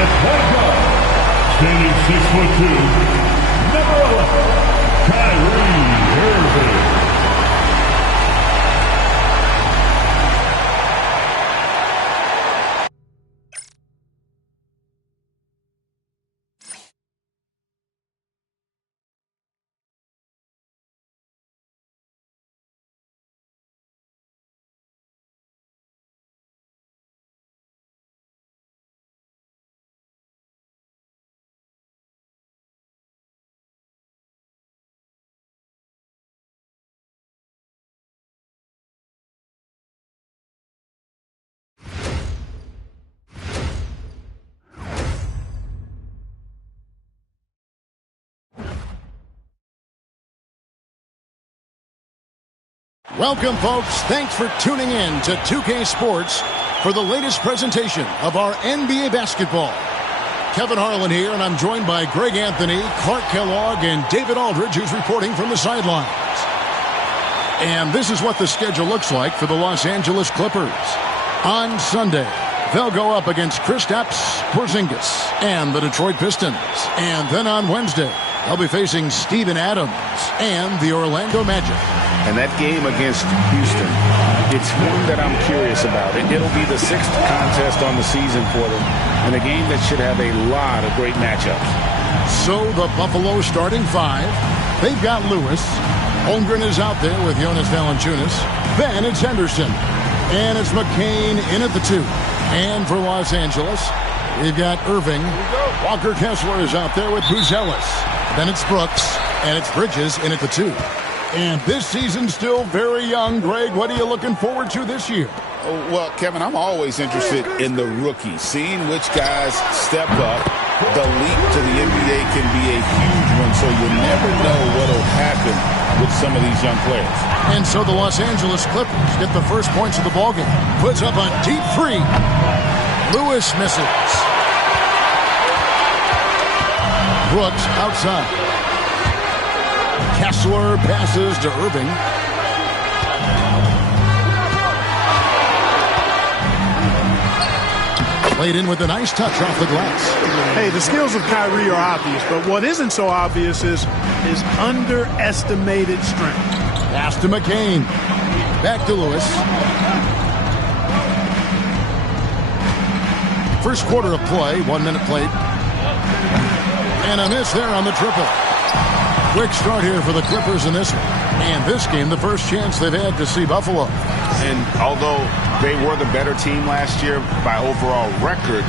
At point guard, standing 6'2", number 11, Kyrie Irving. Welcome, folks. Thanks for tuning in to 2K Sports for the latest presentation of our NBA basketball. Kevin Harlan here, and I'm joined by Greg Anthony, Clark Kellogg, and David Aldridge, who's reporting from the sidelines. And this is what the schedule looks like for the Los Angeles Clippers. On Sunday, they'll go up against Kristaps Porzingis and the Detroit Pistons. And then on Wednesday, they'll be facing Steven Adams and the Orlando Magic. And that game against Houston, it's one that I'm curious about. It'll be the 6th contest on the season for them, and a game that should have a lot of great matchups. So the Buffalo starting 5. They've got Lewis. Holmgren is out there with Jonas Valanciunas. Then it's Henderson. And it's McCain in at the 2. And for Los Angeles, we've got Irving. Walker Kessler is out there with Buzelis. Then it's Brooks. And it's Bridges in at the 2. And this season's still very young. Greg, what are you looking forward to this year? Well, Kevin, I'm always interested in the rookies, seeing which guys step up. The leap to the NBA can be a huge one, so you never know what will happen with some of these young players. And so the Los Angeles Clippers get the first points of the ballgame. Puts up a deep 3. Lewis misses. Brooks outside. Kessler passes to Irving. Played in with a nice touch off the glass. Hey, the skills of Kyrie are obvious, but what isn't so obvious is his underestimated strength. Pass to McCain. Back to Lewis. First quarter of play, 1 minute played. And a miss there on the triple. Quick start here for the Clippers in this one. And this game, the first chance they've had to see Buffalo. And although they were the better team last year by overall record,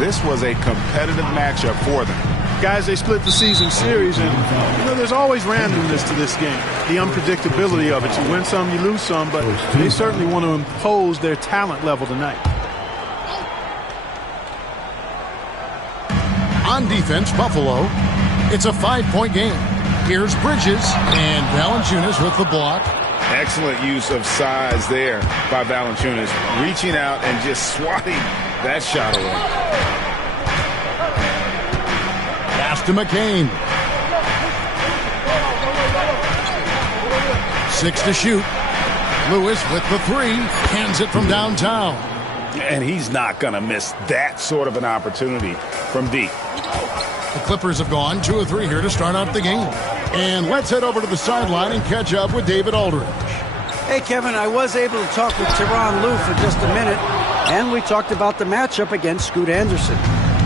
this was a competitive matchup for them. Guys, they split the season series, and there's always randomness to this game. The unpredictability of it. You win some, you lose some, but they certainly want to impose their talent level tonight. On defense, Buffalo, it's a 5-point game. Here's Bridges, and Valanciunas with the block. Excellent use of size there by Valanciunas, reaching out and just swatting that shot away. Pass to McCain. 6 to shoot. Lewis with the 3, hands it from downtown. And he's not going to miss that sort of an opportunity from deep. The Clippers have gone 2 of 3 here to start out the game. And let's head over to the sideline and catch up with David Aldridge. Hey, Kevin, I was able to talk with Tyronn Lue for just a minute, and we talked about the matchup against Scoot Anderson.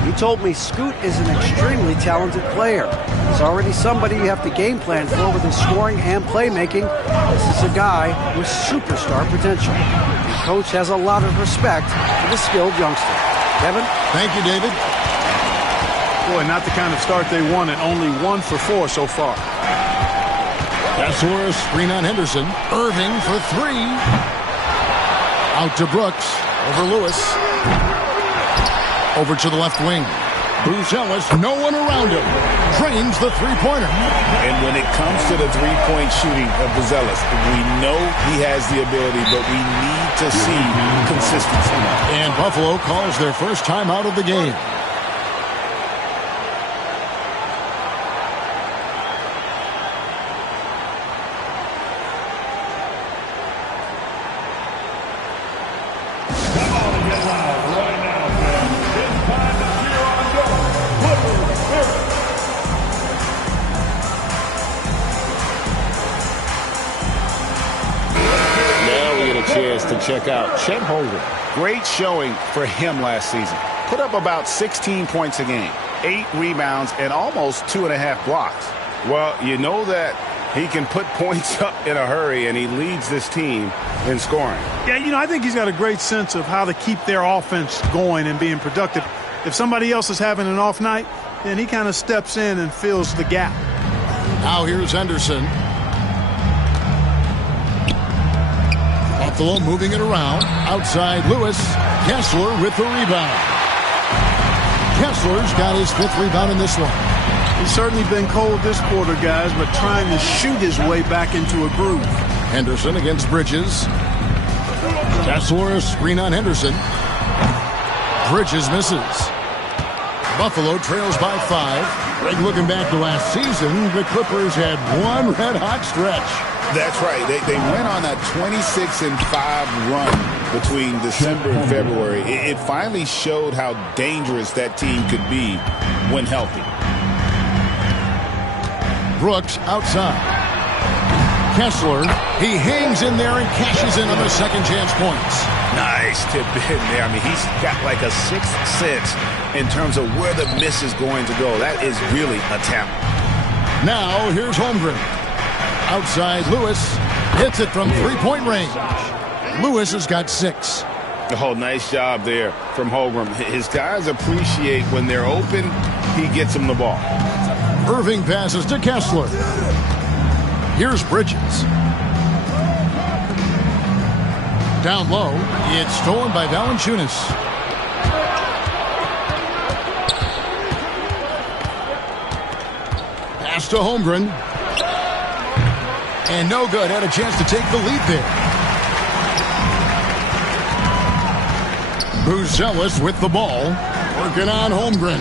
He told me Scoot is an extremely talented player. He's already somebody you have to game plan for with his scoring and playmaking. This is a guy with superstar potential. The coach has a lot of respect for the skilled youngster. Kevin? Thank you, David. Boy, not the kind of start they wanted. Only 1 for 4 so far. Kessler, screen on Henderson. Irving for 3. Out to Brooks. Over Lewis. Over to the left wing. Buzelis, no one around him. Drains the three-pointer. And when it comes to the three-point shooting of Buzelis, we know he has the ability, but we need to see consistency. And Buffalo calls their first time out of the game. chance to check out Chet Holmgren. Great showing for him last season. Put up about 16 points a game, 8 rebounds, and almost 2.5 blocks. Well, you know that he can put points up in a hurry, and he leads this team in scoring. Yeah, I think he's got a great sense of how to keep their offense going and being productive. If somebody else is having an off night, then he kind of steps in and fills the gap. Now here's Henderson. Buffalo moving it around. Outside Lewis. Kessler with the rebound. Kessler's got his 5th rebound in this one. He's certainly been cold this quarter, guys, but trying to shoot his way back into a groove. Henderson against Bridges. Kessler, a screen on Henderson. Bridges misses. Buffalo trails by 5. Greg, looking back to last season, the Clippers had one red-hot stretch. That's right. They went on a 26-5 run between December and February. It finally showed how dangerous that team could be when healthy. Brooks outside. Kessler, he hangs in there and cashes in on the second chance points. Nice tip in there. I mean, he's got like a 6th sense in terms of where the miss is going to go. That is really a talent. Now here's Holmgren. Outside Lewis. Hits it from 3-point range. Lewis has got 6. Oh, nice job there from Holmgren. His guys appreciate when they're open, he gets them the ball. Irving passes to Kessler. Here's Bridges. Down low. It's stolen by Valanciunas. Pass to Holmgren. And no good. Had a chance to take the lead there. Buzelis with the ball. Working on Holmgren.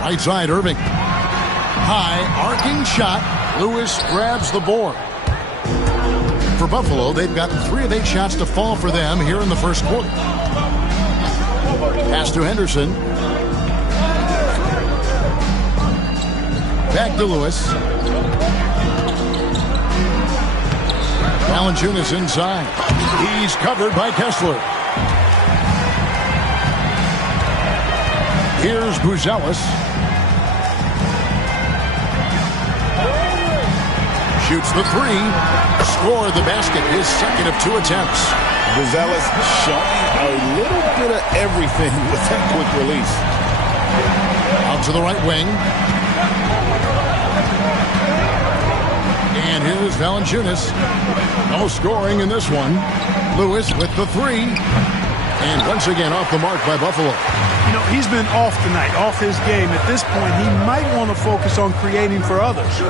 Right side, Irving. High, arcing shot. Lewis grabs the board. For Buffalo, they've gotten 3 of 8 shots to fall for them here in the first quarter. Pass to Henderson. Back to Lewis. Valanciunas inside. He's covered by Kessler. Here's Buzelis. Shoots the 3. Scored the basket, his second of 2 attempts. Buzelis showing a little bit of everything with that quick release. Out to the right wing. And here's Valanciunas. No scoring in this one. Lewis with the 3. And once again off the mark by Buffalo. He's been off tonight, off his game. At this point, he might want to focus on creating for others.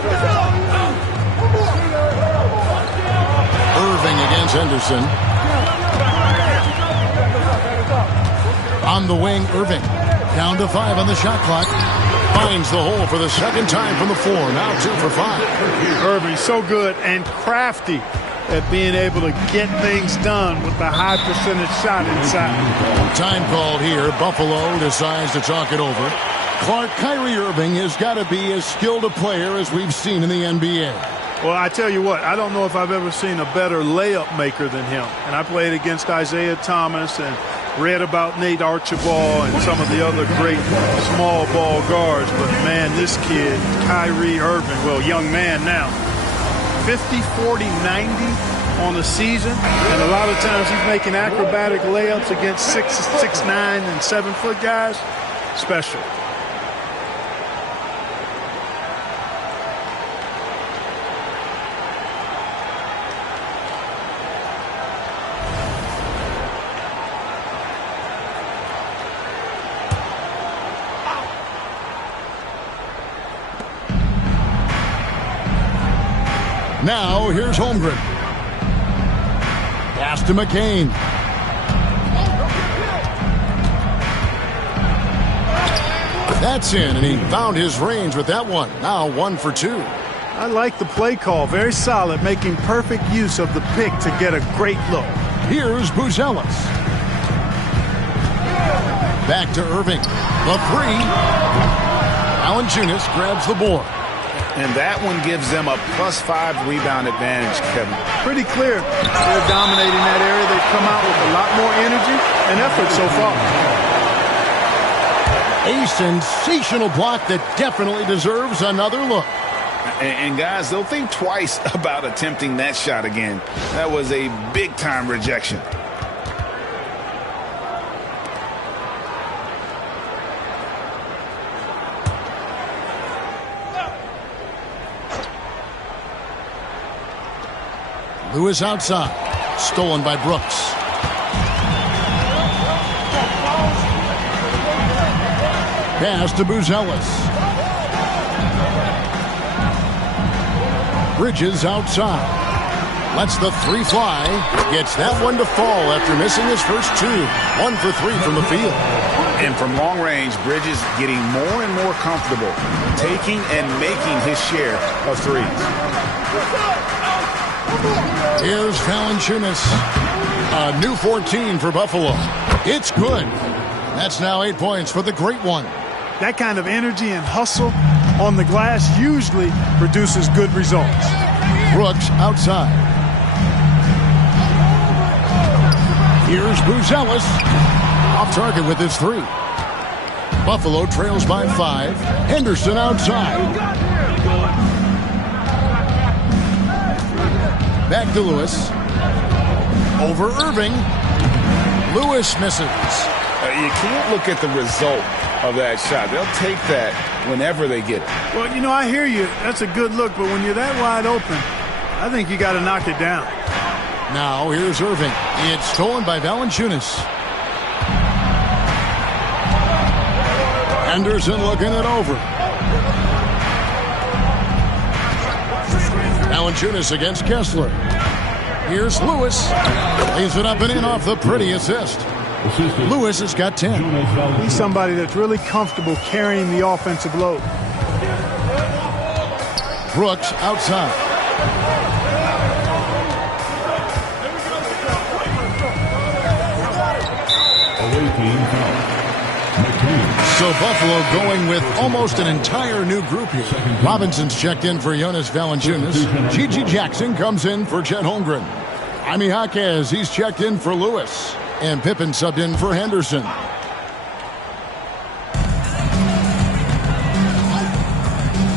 Irving against Henderson. On the wing, Irving. Down to 5 on the shot clock. Finds the hole for the second time from the floor. Now 2 for 5. Irving, so good and crafty at being able to get things done with the high percentage shot inside. Time called here. Buffalo decides to talk it over. Kyrie Irving has got to be as skilled a player as we've seen in the NBA. Well, I tell you what, I don't know if I've ever seen a better layup maker than him. And I played against Isaiah Thomas and read about Nate Archibald and some of the other great small ball guards. But, man, this kid, Kyrie Irving, well, young man now, 50, 40, 90 on the season. And a lot of times he's making acrobatic layups against 6'9", and 7-foot guys. Special. Now, here's Holmgren. Pass to McCain. That's in, and he found his range with that one. Now 1 for 2. I like the play call. Very solid, making perfect use of the pick to get a great look. Here's Buzelis. Back to Irving. The 3. Valanciunas grabs the board. And that one gives them a +5 rebound advantage, Kevin. Pretty clear. They're dominating that area. They've come out with a lot more energy and effort so far. A sensational block that definitely deserves another look. And guys, they'll think twice about attempting that shot again. That was a big-time rejection. Lewis outside. Stolen by Brooks. Pass to Buzelis. Bridges outside. Lets the three fly. Gets that one to fall after missing his first two. 1 for 3 from the field. And from long range, Bridges getting more and more comfortable, taking and making his share of threes. Here's Valanciunas. A new 14 for Buffalo. It's good. That's now 8 points for the great one. That kind of energy and hustle on the glass usually produces good results. Brooks outside. Here's Buzelis. Off target with his 3. Buffalo trails by 5. Henderson outside. Back to Lewis. Over Irving. Lewis misses. You can't look at the result of that shot. They'll take that whenever they get it. Well, you know, I hear you. That's a good look, but when you're that wide open, I think you got to knock it down. Now here's Irving. It's stolen by Valanciunas. Henderson looking it over. Valanciunas against Kessler. Here's Lewis. Lays it up and in off the pretty assist. Lewis has got 10. He's somebody that's really comfortable carrying the offensive load. Brooks outside. So Buffalo going with almost an entire new group here. Robinson's checked in for Jonas Valanciunas. Gigi Jackson comes in for Chet Holmgren. Jaime Jaquez, he's checked in for Lewis. And Pippen subbed in for Henderson.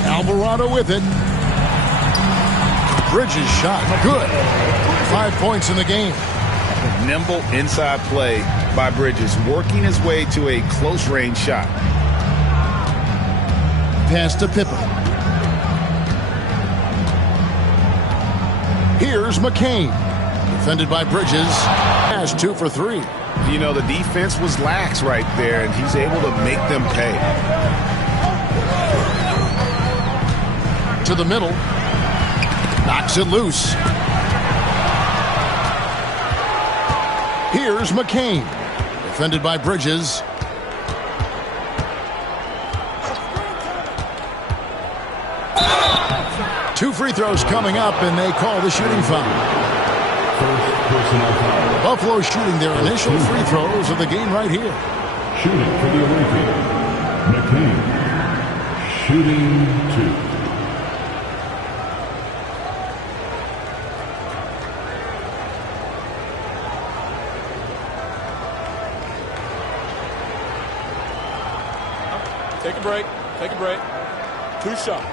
Alvarado with it. Bridges shot. Good. 5 points in the game. Nimble inside play by Bridges, working his way to a close-range shot. Pass to Pippen. Here's McCain. Defended by Bridges. Pass 2 for 3. You know, the defense was lax right there, and he's able to make them pay. To the middle. Knocks it loose. Here's McCain. Defended by Bridges. Two free throws coming up, and they call the shooting foul. Buffalo shooting their initial free throws of the game right here. Shooting for the away team, McCain. Shooting 2. Take a break. Take a break. 2 shots.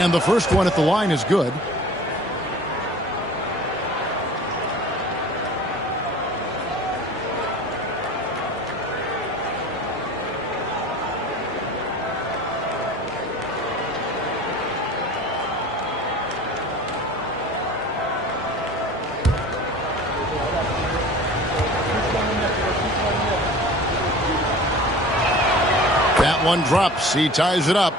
And the first one at the line is good. That one drops. He ties it up.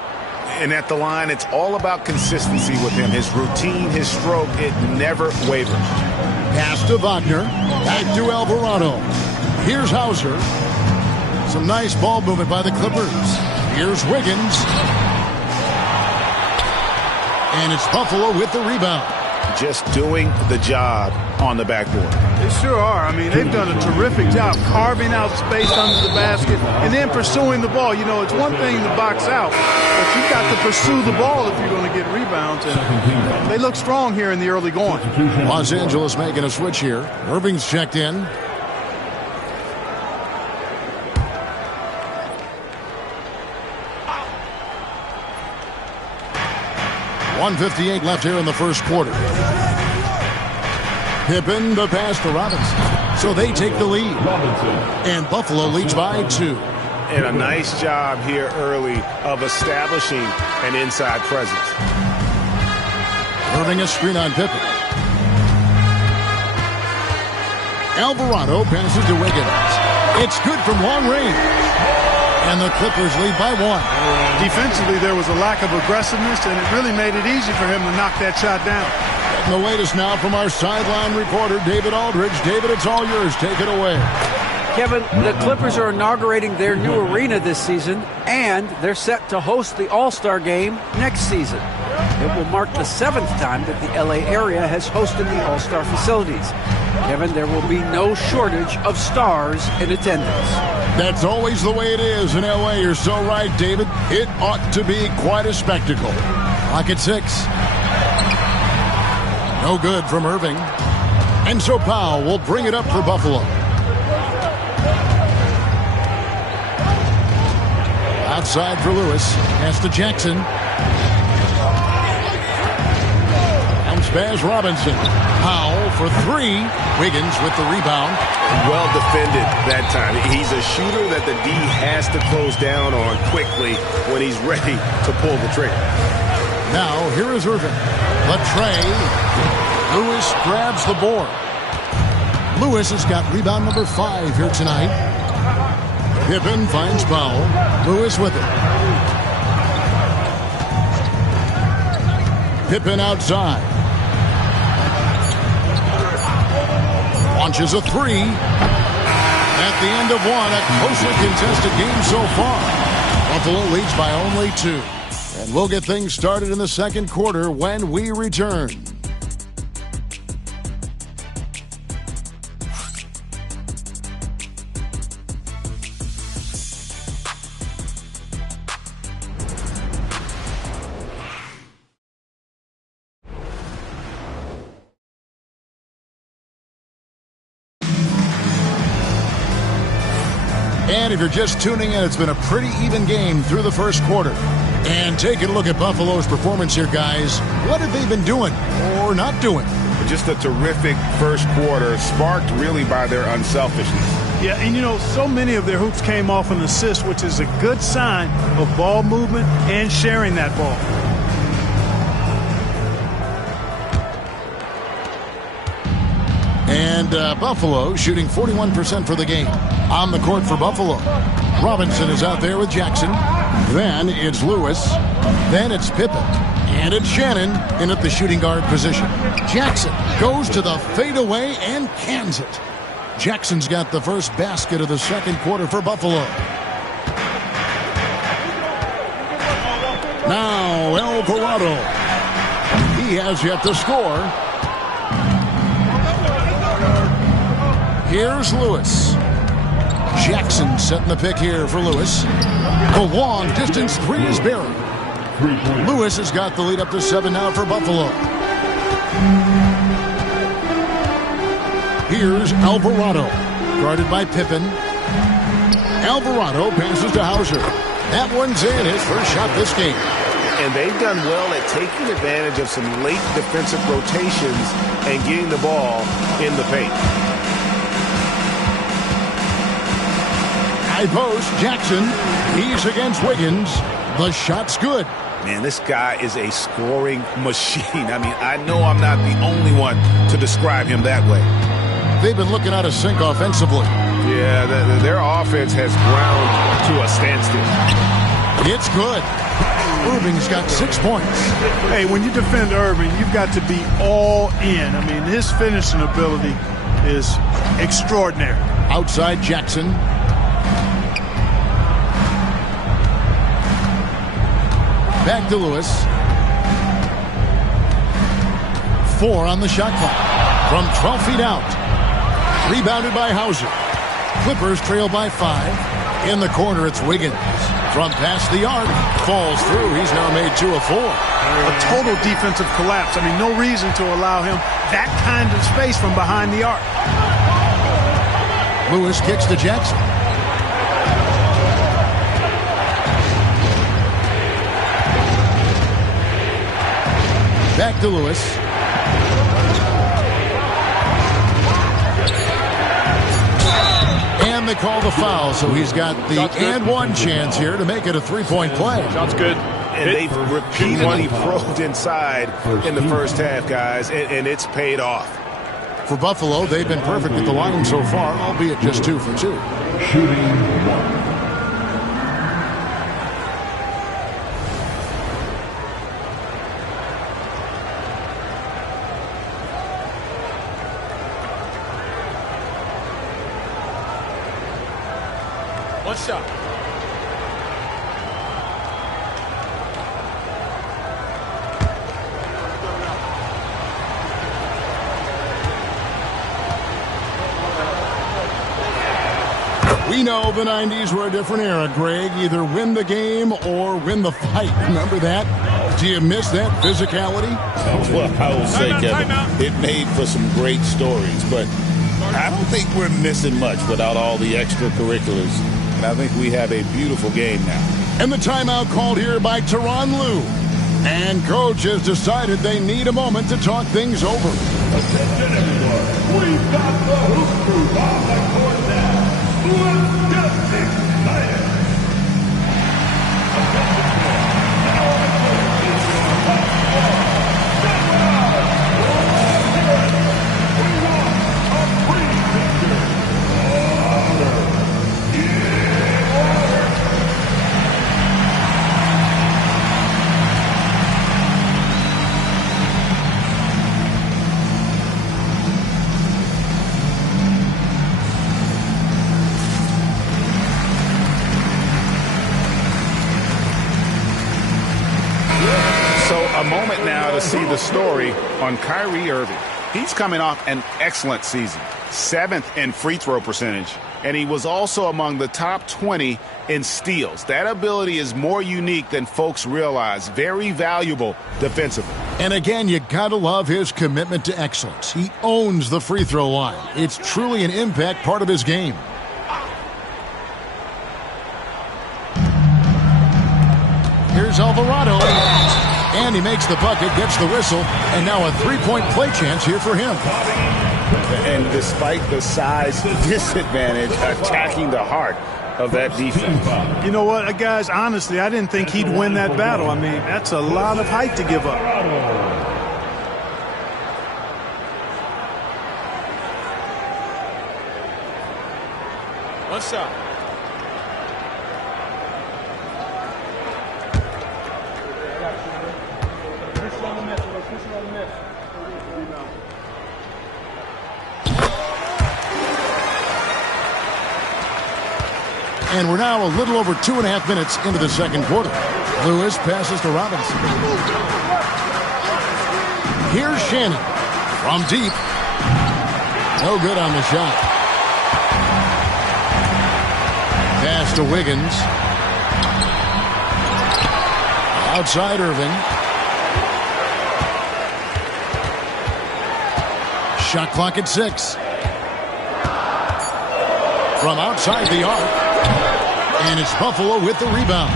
And at the line, it's all about consistency with him. His routine, his stroke, it never wavers. Pass to Wagner. Back to Alvarado. Here's Hauser. Some nice ball movement by the Clippers. Here's Wiggins. And it's Buffalo with the rebound. just doing the job on the backboard. They sure are. I mean, they've done a terrific job carving out space under the basket and then pursuing the ball. You know, it's one thing to box out, but you've got to pursue the ball if you're going to get rebounds. And they look strong here in the early going. Los Angeles making a switch here. Irving's checked in. .158 left here in the first quarter. Pippen the pass to Robinson. So they take the lead. And Buffalo leads by 2. And a nice job here early of establishing an inside presence. Irving a screen on Pippen. Alvarado passes to Wiggins. It's good from long range. And the Clippers lead by 1. Defensively, there was a lack of aggressiveness, and it really made it easy for him to knock that shot down. And the latest now from our sideline reporter, David Aldridge. David, it's all yours. Take it away. Kevin, the Clippers are inaugurating their new arena this season, and they're set to host the All-Star Game next season. It will mark the 7th time that the LA area has hosted the All-Star facilities. Kevin, there will be no shortage of stars in attendance. That's always the way it is in LA. You're so right, David. It ought to be quite a spectacle. Clock at 6. No good from Irving. And so Powell will bring it up for Buffalo. Outside for Lewis. Pass to Jackson. Bounce pass Robinson. Powell for 3. Wiggins with the rebound. Well defended that time. He's a shooter that the D has to close down on quickly when he's ready to pull the trigger. Now here is Irving. The tray. Lewis grabs the board. Lewis has got rebound number 5 here tonight. Pippen finds Powell. Lewis with it. Pippen outside. Launches a 3. At the end of 1, a closely contested game so far. Buffalo leads by only 2. And we'll get things started in the second quarter when we return. And if you're just tuning in, it's been a pretty even game through the first quarter. And taking a look at Buffalo's performance here, guys. What have they been doing or not doing? Just a terrific first quarter, sparked really by their unselfishness. Yeah, and you know, so many of their hoops came off an assist, which is a good sign of ball movement and sharing that ball. And Buffalo shooting 41% for the game. On the court for Buffalo. Robinson is out there with Jackson. Then it's Lewis. Then it's Pippen. And it's Shannon in at the shooting guard position. Jackson goes to the fadeaway and cans it. Jackson's got the first basket of the second quarter for Buffalo. Now Alvarado. He has yet to score. Here's Lewis. Jackson setting the pick here for Lewis. The long distance 3 is buried. Lewis has got the lead up to 7 now for Buffalo. Here's Alvarado. Guarded by Pippen. Alvarado passes to Hauser. That one's in, his first shot this game. And they've done well at taking advantage of some late defensive rotations and getting the ball in the paint. High post, Jackson. He's against Wiggins. The shot's good. Man, this guy is a scoring machine. I mean, I know I'm not the only one to describe him that way. They've been looking out of sync offensively. Yeah, their offense has ground to a standstill. It's good. Irving's got 6 points. Hey, when you defend Irving, you've got to be all in. I mean, his finishing ability is extraordinary. Outside Jackson. Back to Lewis. 4 on the shot clock. From 12 feet out. Rebounded by Hauser. Clippers trail by 5. In the corner, it's Wiggins. From past the arc, falls through. He's now made 2 of 4. A total defensive collapse. I mean, no reason to allow him that kind of space from behind the arc. Lewis kicks to Jackson. Back to Lewis. And they call the foul, so he's got the and one chance here to make it a three-point play. Shot's good. And they've repeatedly probed inside in the first half, guys, and it's paid off. For Buffalo, they've been perfect at the line so far, albeit just 2 for 2. Shooting 1. One shot. We know the 90s were a different era, Greg. Either win the game or win the fight. Remember that? Do you miss that physicality? Well, I will say, Kevin, it made for some great stories, but I don't think we're missing much without all the extracurriculars. And I think we have a beautiful game now. And the timeout called here by Tyronn Lue. And coach has decided they need a moment to talk things over. Attention, everyone. We've got the hoop group on the court now. Let's get excited. A moment now to see the story on Kyrie Irving. He's coming off an excellent season, 7th in free throw percentage, and he was also among the top 20 in steals. That ability is more unique than folks realize. Very valuable defensively. And again, you gotta love his commitment to excellence. He owns the free throw line. It's truly an impact part of his game. Here's Alvarado. And he makes the bucket, gets the whistle, and now a three-point play chance here for him. And despite the size disadvantage, attacking the heart of that defense. You know what, guys, honestly, I didn't think he'd win that battle. I mean, that's a lot of height to give up. One shot. And we're now a little over 2.5 minutes into the second quarter. Lewis passes to Robinson. Here's Shannon from deep. No good on the shot. Pass to Wiggins. Outside Irving. Shot clock at 6. From outside the arc. And it's Buffalo with the rebound.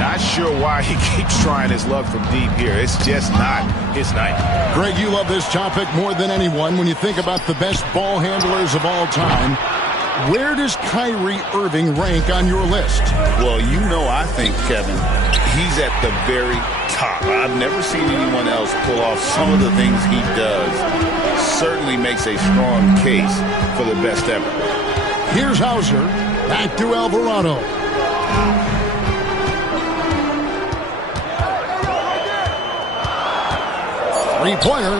Not sure why he keeps trying his luck from deep here. It's just not his night. Greg, you love this topic more than anyone. When you think about the best ball handlers of all time, where does Kyrie Irving rank on your list? Well, you know, I think, Kevin, he's at the very top. I've never seen anyone else pull off some of the things he does. Certainly makes a strong case for the best ever. Here's Hauser. Back to Alvarado. Three-pointer.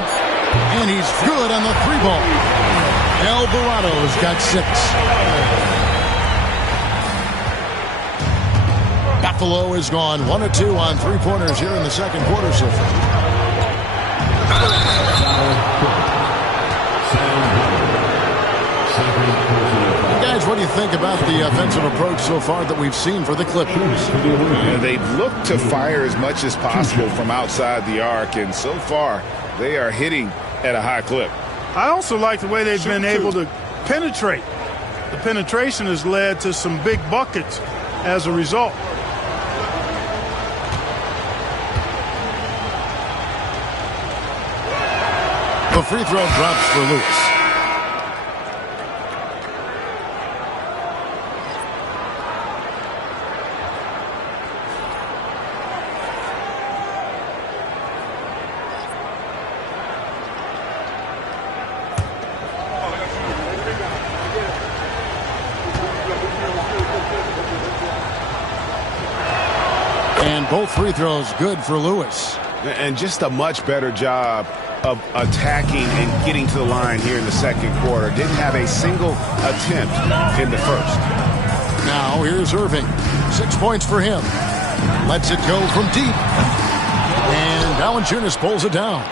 And he's good on the three ball. Alvarado's got 6. Buffalo has gone 1 of 2 on three-pointers here in the second quarter so far. think about the offensive approach so far that we've seen for the Clippers? They've looked to fire as much as possible from outside the arc, and so far they are hitting at a high clip. I also like the way they've been able to penetrate. The penetration has led to some big buckets as a result. The free throw drops for Lewis. And both free throws good for Lewis. And just a much better job of attacking and getting to the line here in the second quarter. Didn't have a single attempt in the first. Now here's Irving. 6 points for him. Lets it go from deep. And Valanciunas pulls it down.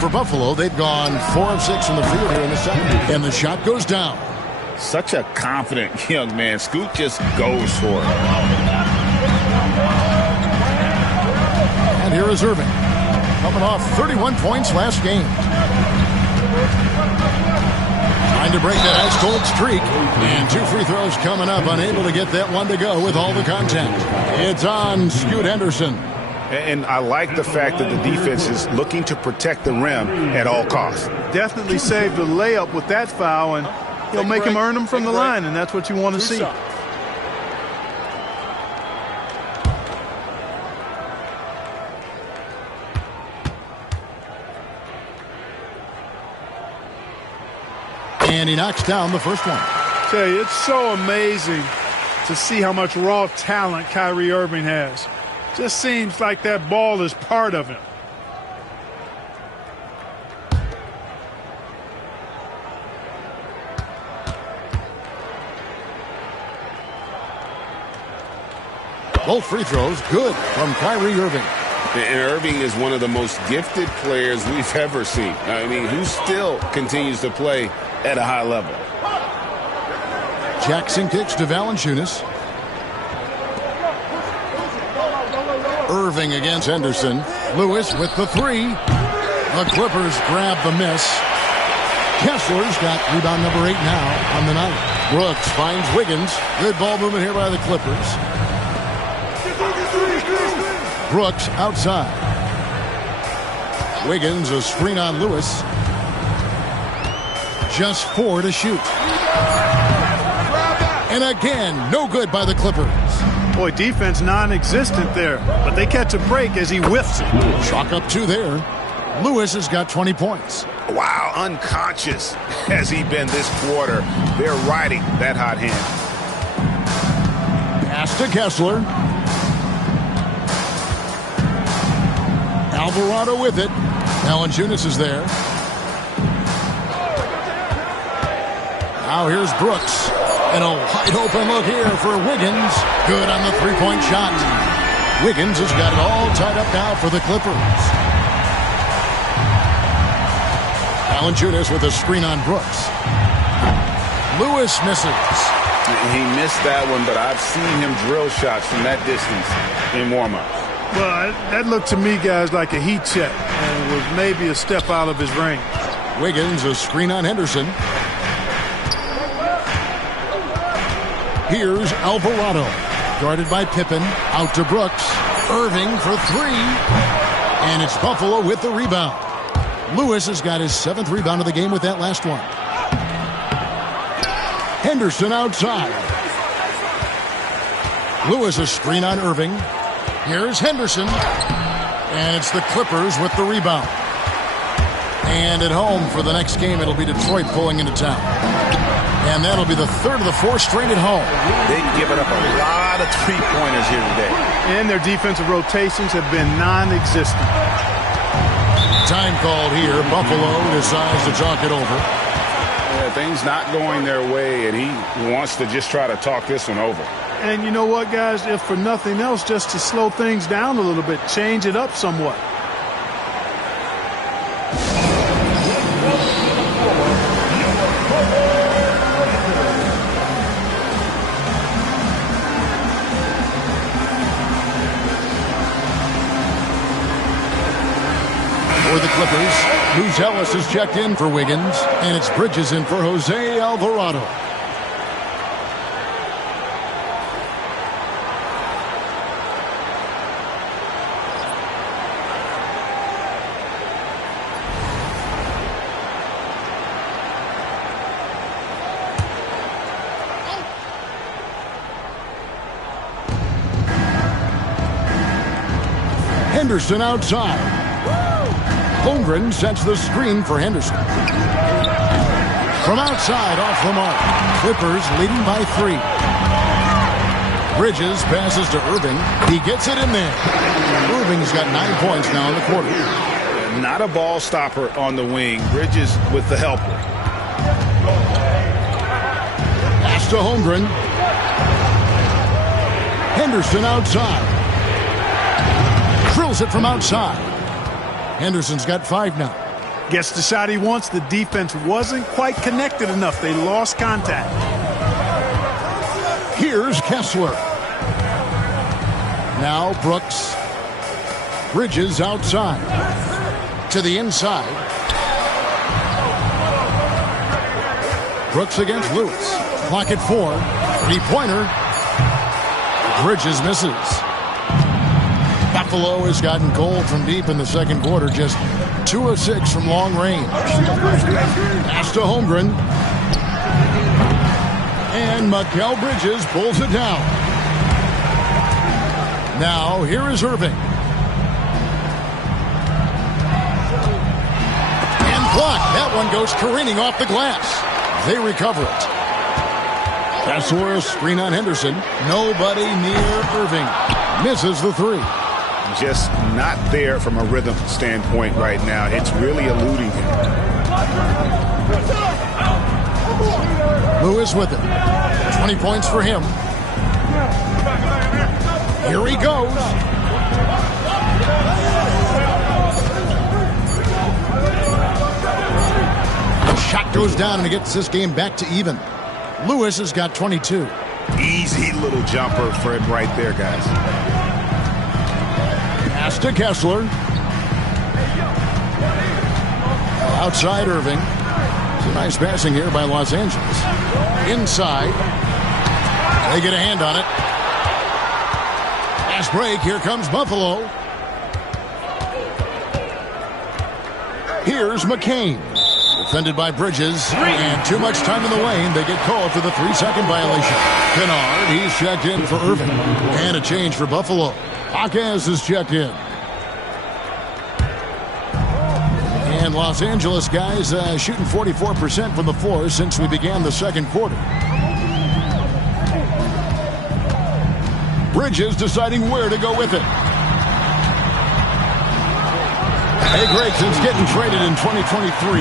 For Buffalo, they've gone 4 of 6 from the field here in the second. And the shot goes down. Such a confident young man. Scoot just goes for it. And here is Irving, coming off 31 points last game. Trying to break that ice cold streak. And 2 free throws coming up, unable to get that one to go with all the contact. It's on Scoot Henderson. And I like the fact that the defense is looking to protect the rim at all costs. Definitely saved the layup with that foul, and he'll make him earn them from the line, and that's what you want to see. And he knocks down the first one. Tell you, it's so amazing to see how much raw talent Kyrie Irving has. Just seems like that ball is part of him. Both free throws good from Kyrie Irving. And Irving is one of the most gifted players we've ever seen. I mean, who still continues to play at a high level. Jackson kicks to Valanciunas. Irving against Henderson. Lewis with the 3. The Clippers grab the miss. Kessler's got rebound number 8 now on the night. Brooks finds Wiggins. Good ball movement here by the Clippers. Brooks outside. Wiggins a screen on Lewis. Just 4 to shoot. And again, no good by the Clippers. Boy, defense non-existent there, but they catch a break as he whiffs it. Chalk up 2 there. Lewis has got 20 points. Wow, unconscious has he been this quarter. They're riding that hot hand. Pass to Kessler. Alvarado with it. Valanciunas is there. Now here's Brooks. And a wide open look here for Wiggins. Good on the 3-point shot. Wiggins has got it all tied up now for the Clippers. Valanciunas with a screen on Brooks. Lewis misses. He missed that one, but I've seen him drill shots from that distance in warm-ups. Well, that looked to me, guys, like a heat check, and it was maybe a step out of his range. Wiggins a screen on Henderson. Here's Alvarado, guarded by Pippen, out to Brooks. Irving for 3, and it's Buffalo with the rebound. Lewis has got his 7th rebound of the game with that last one. Henderson outside. Lewis a screen on Irving. Here's Henderson, and it's the Clippers with the rebound. And at home for the next game, it'll be Detroit pulling into town. And that'll be the 3rd of the 4 straight at home. They've given up a lot of 3-pointers here today. And their defensive rotations have been non-existent. Time called here. Buffalo decides to talk it over. Yeah, things not going their way, and he wants to just try to talk this one over. And you know what, guys? If for nothing else, just to slow things down a little bit, change it up somewhat. For the Clippers, Luz Ellis is checked in for Wiggins, and it's Bridges in for Jose Alvarado. Henderson outside. Holmgren sets the screen for Henderson. From outside, off the mark. Clippers leading by 3. Bridges passes to Irving. He gets it in there. Irving's got 9 points now in the quarter. Not a ball stopper on the wing. Bridges with the helper. Pass to Holmgren. Henderson outside. Drills it from outside. Henderson's got 5 now. Gets the shot he wants. The defense wasn't quite connected enough. They lost contact. Here's Kessler. Now Brooks. Bridges outside. To the inside. Brooks against Lewis. Clock at 4. 3-pointer. Bridges misses. Buffalo has gotten cold from deep in the second quarter. Just 2 of 6 from long range. Pass to Holmgren. And Mikal Bridges pulls it down. Now here is Irving. And blocked. That one goes careening off the glass. They recover it. Kessler, a screen on Henderson. Nobody near Irving. Misses the 3. Just not there from a rhythm standpoint right now. It's really eluding him. Lewis with it. 20 points for him. Here he goes. The shot goes down and it gets this game back to even. Lewis has got 22. Easy little jumper for him right there, guys. Pass to Kessler. Outside Irving. It's a nice passing here by Los Angeles. Inside. They get a hand on it. Fast break. Here comes Buffalo. Here's McCain. Defended by Bridges. And too much time in the lane. They get called for the 3-second violation. Kennard, he's checked in for Irving. And a change for Buffalo. Jaquez is checked in. And Los Angeles guys shooting 44% from the floor since we began the second quarter. Bridges deciding where to go with it. Hey, Greg, since getting traded in 2023,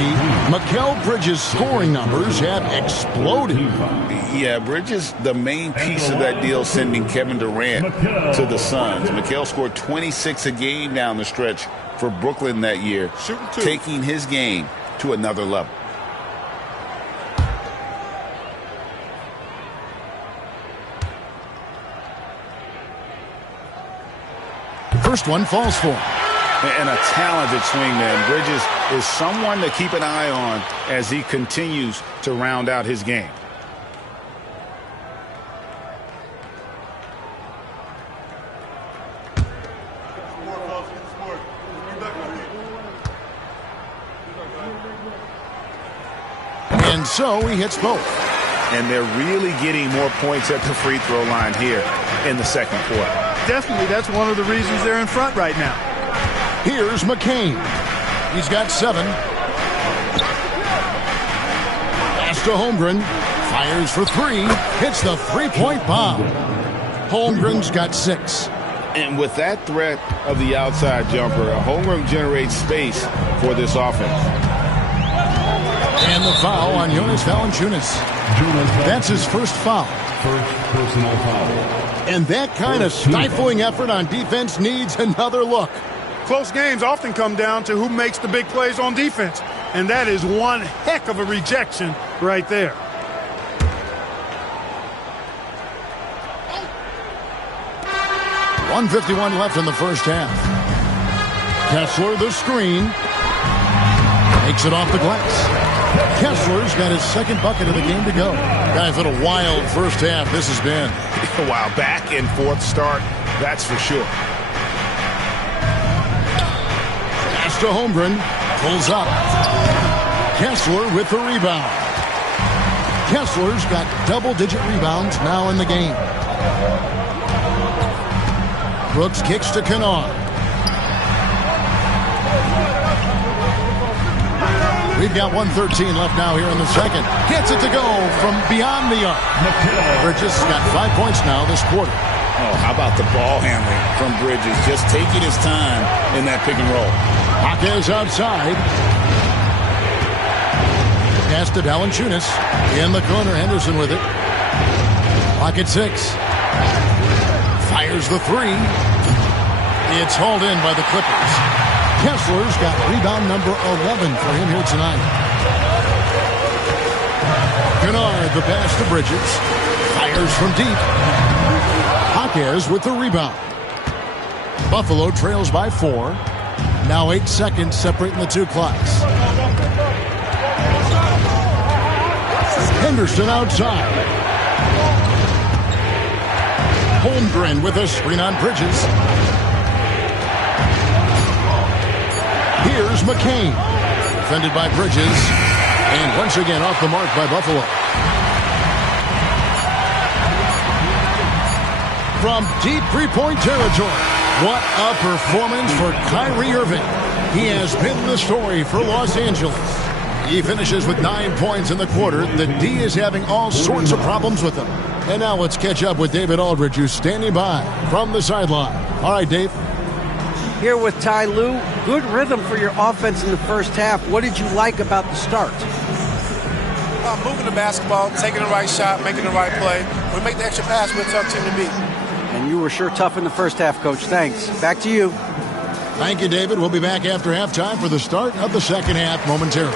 Mikal Bridges' scoring numbers have exploded. Yeah, Bridges, the main piece of that deal, sending Kevin Durant to the Suns. Mikal scored 26 a game down the stretch for Brooklyn that year, taking his game to another level. First one falls for him. And a talented swingman. Bridges is someone to keep an eye on as he continues to round out his game. And so he hits both. And they're really getting more points at the free throw line here in the second quarter. Definitely, that's one of the reasons they're in front right now. Here's McCain. He's got 7. Pass to Holmgren. Fires for 3. Hits the 3-point bomb. Holmgren's got 6. And with that threat of the outside jumper, Holmgren generates space for this offense. And the foul on Jonas Valanciunas. That's his first foul. First personal foul. And that kind of stifling effort on defense needs another look. Close games often come down to who makes the big plays on defense. And that is one heck of a rejection right there. .151 left in the first half. Kessler the screen. Takes it off the glass. Kessler's got his second bucket of the game to go. Guys, what a wild first half this has been. Wow, back and forth start, that's for sure. Pass to Holmgren. Pulls up. Kessler with the rebound. Kessler's got double-digit rebounds now in the game. Brooks kicks to Kennard. We've got 1:13 left now here in the second. Gets it to go from beyond the arc. Bridges got 5 points now this quarter. Oh, how about the ball handling from Bridges? Just taking his time in that pick and roll. Jaquez outside. Pass to Valanciunas. In the corner, Henderson with it. Pocket 6. Fires the 3. It's hauled in by the Clippers. Kessler's got rebound number 11 for him here tonight. Kennard, the pass to Bridges. Fires from deep. Jaquez with the rebound. Buffalo trails by 4. Now 8 seconds separating the two clocks. Henderson outside. Holmgren with a screen on Bridges. Here's McCain. Defended by Bridges. And once again off the mark by Buffalo. From deep three-point territory. What a performance for Kyrie Irving. He has been the story for Los Angeles. He finishes with 9 points in the quarter. The D is having all sorts of problems with him. And now let's catch up with David Aldridge, who's standing by from the sideline. All right, Dave. Here with Ty Lue. Good rhythm for your offense in the first half. What did you like about the start? Moving the basketball, taking the right shot, making the right play. We make the extra pass, we're a tough team to beat. And you were sure tough in the first half, Coach. Thanks. Back to you. Thank you, David. We'll be back after halftime for the start of the second half momentarily.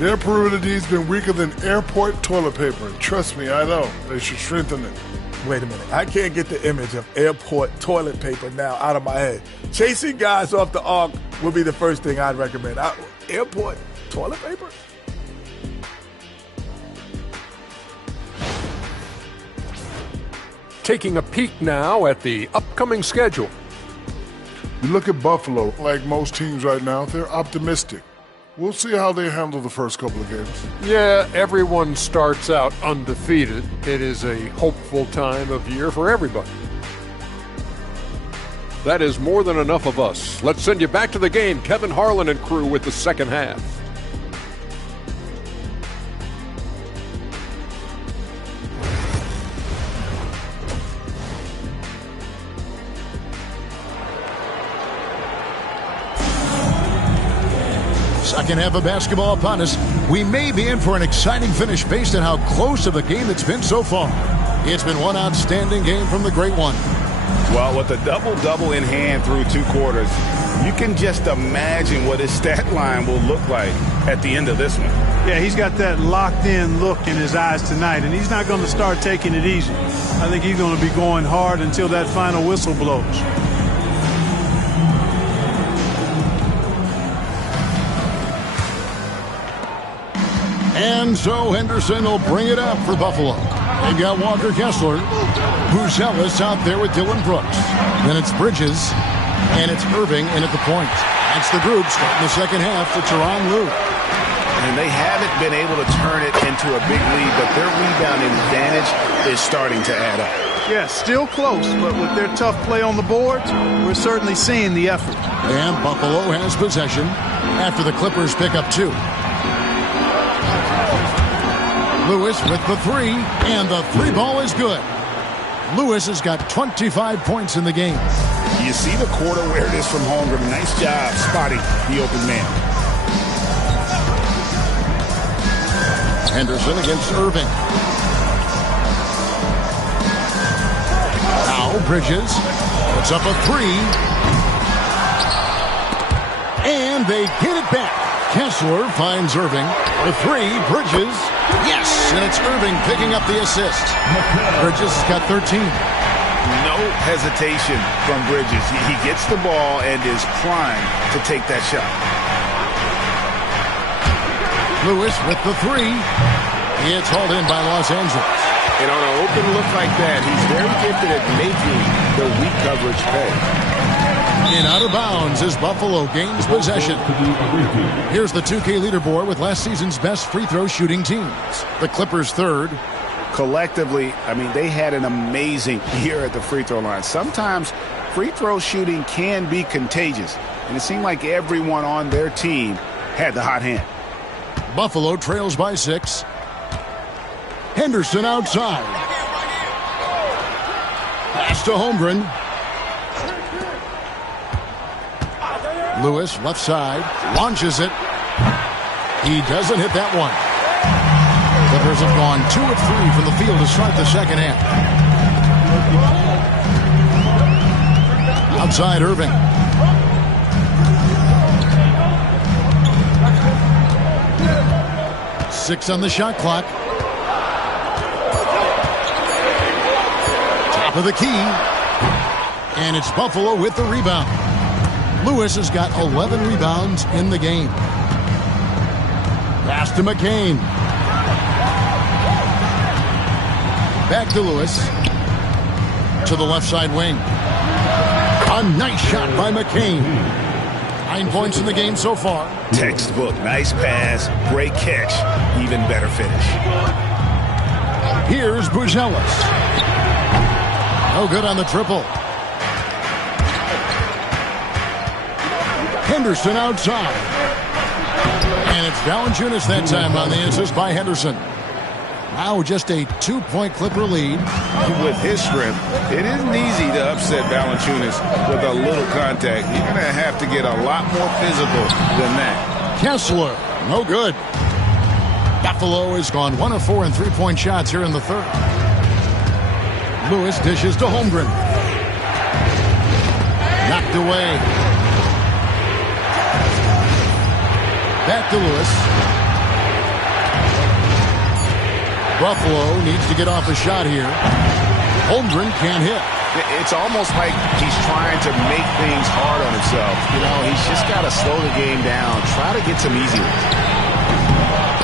Their perimeter D's been weaker than airport toilet paper. And trust me, I know. They should strengthen it. Wait a minute. I can't get the image of airport toilet paper now out of my head. Chasing guys off the arc would be the first thing I'd recommend. Airport toilet paper? Taking a peek now at the upcoming schedule. You look at Buffalo, like most teams right now, they're optimistic. We'll see how they handle the first couple of games. Yeah, everyone starts out undefeated. It is a hopeful time of year for everybody. That is more than enough of us. Let's send you back to the game. Kevin Harlan and crew with the second half. Second half of basketball upon us. We may be in for an exciting finish based on how close of a game it's been so far. It's been one outstanding game from the Great One. Well, with a double-double in hand through 2 quarters, you can just imagine what his stat line will look like at the end of this one. Yeah, he's got that locked-in look in his eyes tonight, and he's not going to start taking it easy. I think he's going to be going hard until that final whistle blows. And so Henderson will bring it up for Buffalo. They've got Walker Kessler, Buzelis out there with Dylan Brooks. Then it's Bridges, and it's Irving in at the point. That's the group starting the second half for Tyronn Lue. And they haven't been able to turn it into a big lead, but their rebounding advantage is starting to add up. Yeah, still close, but with their tough play on the boards, we're certainly seeing the effort. And Buffalo has possession after the Clippers pick up 2. Lewis with the 3, and the 3 ball is good. Lewis has got 25 points in the game. You see the court awareness from Holmgren. Nice job spotting the open man. Henderson against Irving. Now Bridges puts up a three. And they get it back. Kessler finds Irving. The three, Bridges. Yes, and it's Irving picking up the assist. Bridges got 13. No hesitation from Bridges. He gets the ball and is primed to take that shot. Lewis with the three. It's hauled in by Los Angeles. And on an open look like that, he's very gifted at making the weak coverage pay. And out of bounds as Buffalo gains possession. Here's the 2K leaderboard with last season's best free throw shooting teams. The Clippers third. Collectively, I mean, they had an amazing year at the free throw line. Sometimes free throw shooting can be contagious, and it seemed like everyone on their team had the hot hand. Buffalo trails by 6. Henderson outside. Pass to Holmgren. Lewis left side. Launches it. He doesn't hit that one. Clippers have gone 2 of 3 from the field to start the second half. Outside Irving. Six on the shot clock. Top of the key. And it's Buffalo with the rebound. Lewis has got 11 rebounds in the game. Pass to McCain. Back to Lewis. To the left side wing. A nice shot by McCain. 9 points in the game so far. Textbook. Nice pass. Great catch. Even better finish. Here's Buzelis. No good on the triple. Henderson outside. And it's Valanciunas that time on the assist by Henderson. Now just a 2-point Clipper lead. With his strength, it isn't easy to upset Valanciunas with a little contact. You're going to have to get a lot more physical than that. Kessler, no good. Buffalo has gone 1 of 4 in 3-point shots here in the third. Lewis dishes to Holmgren. Knocked away. Back to Lewis. Buffalo needs to get off a shot here. Holmgren can't hit. It's almost like he's trying to make things hard on himself. You know, he's just got to slow the game down. Try to get some easy ones.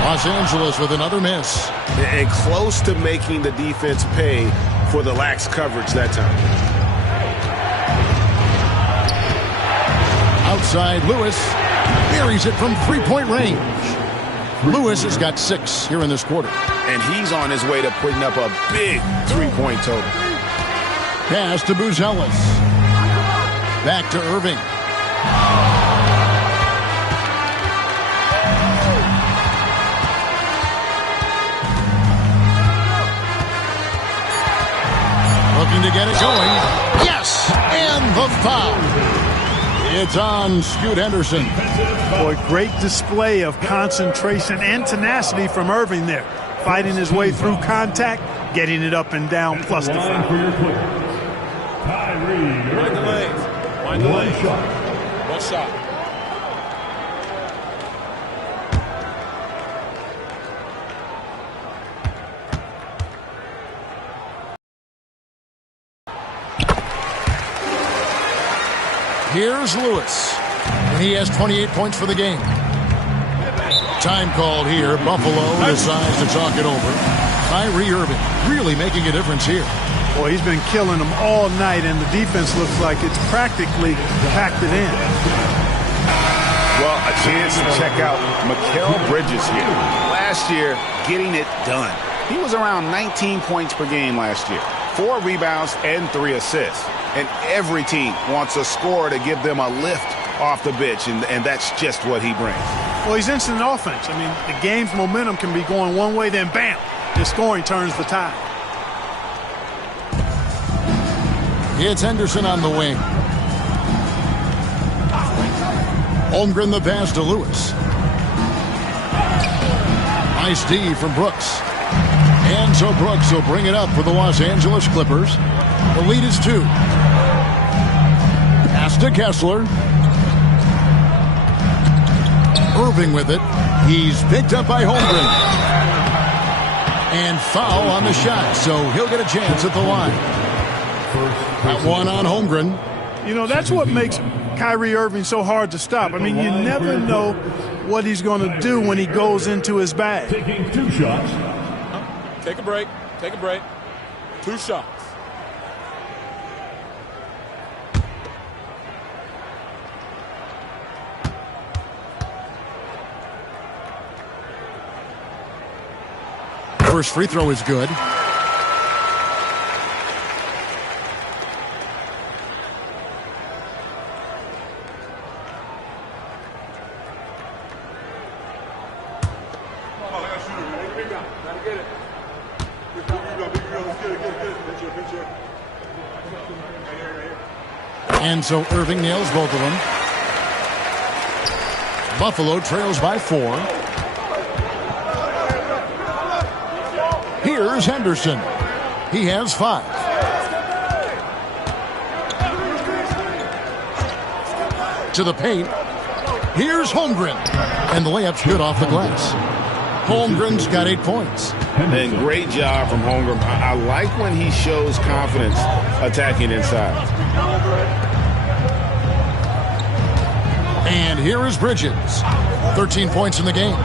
Los Angeles with another miss. And close to making the defense pay for the lax coverage that time. Outside Lewis. Buries it from 3-point range. Lewis has got 6 here in this quarter. And he's on his way to putting up a big 3-point total. Pass to Buzelis. Back to Irving. Looking to get it going. Yes! And the foul. It's on Scoot Henderson. Boy, great display of concentration and tenacity from Irving there. Fighting his way through contact, getting it up and down, plus the foul. Wind the lanes. Wind the lanes. One shot. Here's Lewis. And he has 28 points for the game. Time called here. Buffalo decides to talk it over. Kyrie Irving really making a difference here. Boy, he's been killing them all night, and the defense looks like it's practically packed it in. Well, a chance to check out Mikal Bridges here. Last year, getting it done. He was around 19 points per game last year. 4 rebounds and 3 assists. And every team wants a scorer to give them a lift off the bench, and that's just what he brings. Well, he's instant offense. I mean, the game's momentum can be going one way, then bam, his scoring turns the tide. It's Henderson on the wing. Holmgren the pass to Lewis. Nice D from Brooks. And so Brooks will bring it up for the Los Angeles Clippers. The lead is 2. Pass to Kessler. Irving with it. He's picked up by Holmgren. And foul on the shot, so he'll get a chance at the line. That one on Holmgren. You know, that's what makes Kyrie Irving so hard to stop. I mean, you never know what he's going to do when he goes into his bag. Taking 2 shots. Take a break. Take a break. 2 shots. First free throw is good. And so Irving nails both of them. Buffalo trails by 4. Here's Henderson. He has 5. To the paint. Here's Holmgren. And the layup's good off the glass. Holmgren's got 8 points. And great job from Holmgren. I like when he shows confidence attacking inside. And here is Bridges. 13 points in the game.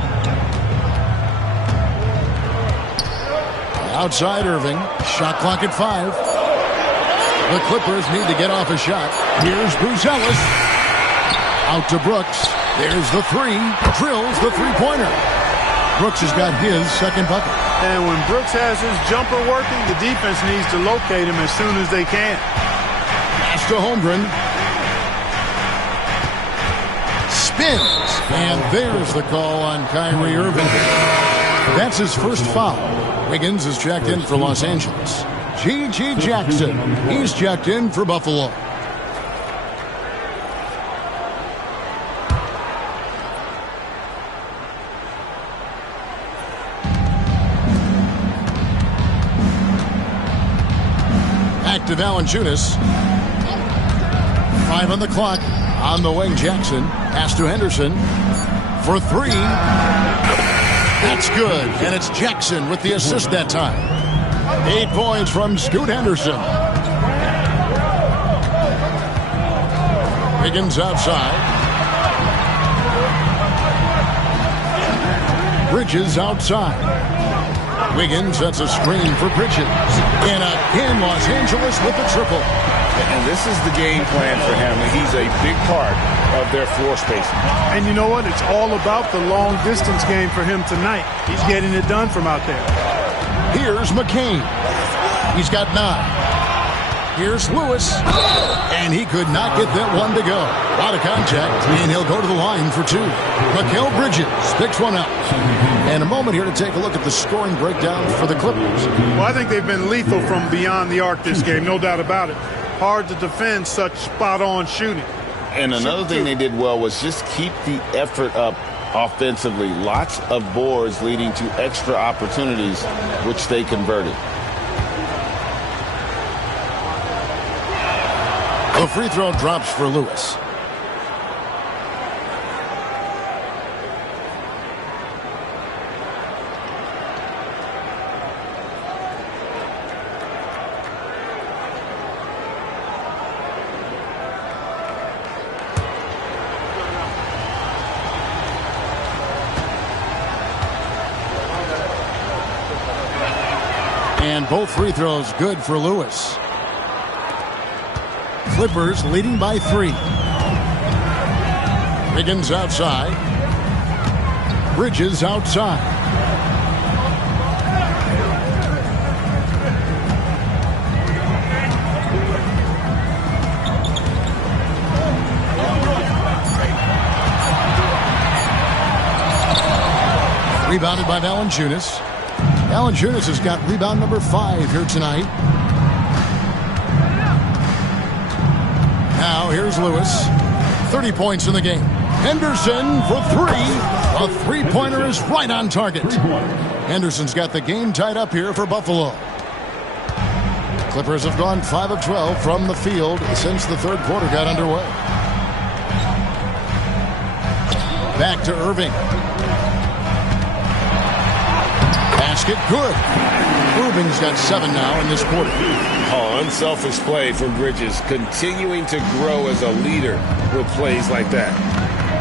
Outside Irving. Shot clock at 5. The Clippers need to get off a shot. Here's Bruce Ellis. Out to Brooks. There's the 3. Drills the three-pointer. Brooks has got his second bucket. And when Brooks has his jumper working, the defense needs to locate him as soon as they can. Pass to Holmgren. Spins. And there's the call on Kyrie Irving. That's his first foul. Wiggins is checked in for Los Angeles. G.G. Jackson. He's checked in for Buffalo. Back to Valanciunas. 5 on the clock. On the wing, Jackson. Pass to Henderson. For 3. That's good. And it's Jackson with the assist that time. 8 points from Scoot Henderson. Wiggins outside. Bridges outside. Wiggins sets a screen for Bridges. And again, Los Angeles with the triple. And this is the game plan for him. He's a big part of their floor spacing. And you know what? It's all about the long distance game for him tonight. He's getting it done from out there. Here's McCain. He's got 9. Here's Lewis. And he could not get that one to go. Out of contact, and he'll go to the line for 2. Mikal Bridges picks one up. And a moment here to take a look at the scoring breakdown for the Clippers. Well, I think they've been lethal from beyond the arc this game, no doubt about it. Hard to defend such spot-on shooting. And another thing they did well was just keep the effort up offensively. Lots of boards leading to extra opportunities, which they converted. The free throw drops for Lewis. And both free throws good for Lewis. Clippers leading by 3. Wiggins outside. Bridges outside. Rebounded by Valanciunas. Valanciunas has got rebound number 5 here tonight. Now here's Lewis. 30 points in the game. Henderson for 3. A three-pointer is right on target. Henderson's got the game tied up here for Buffalo. Clippers have gone 5 of 12 from the field since the third quarter got underway. Back to Irving. Basket good. Irving's got 7 now in this quarter. Oh, unselfish play from Bridges, continuing to grow as a leader with plays like that.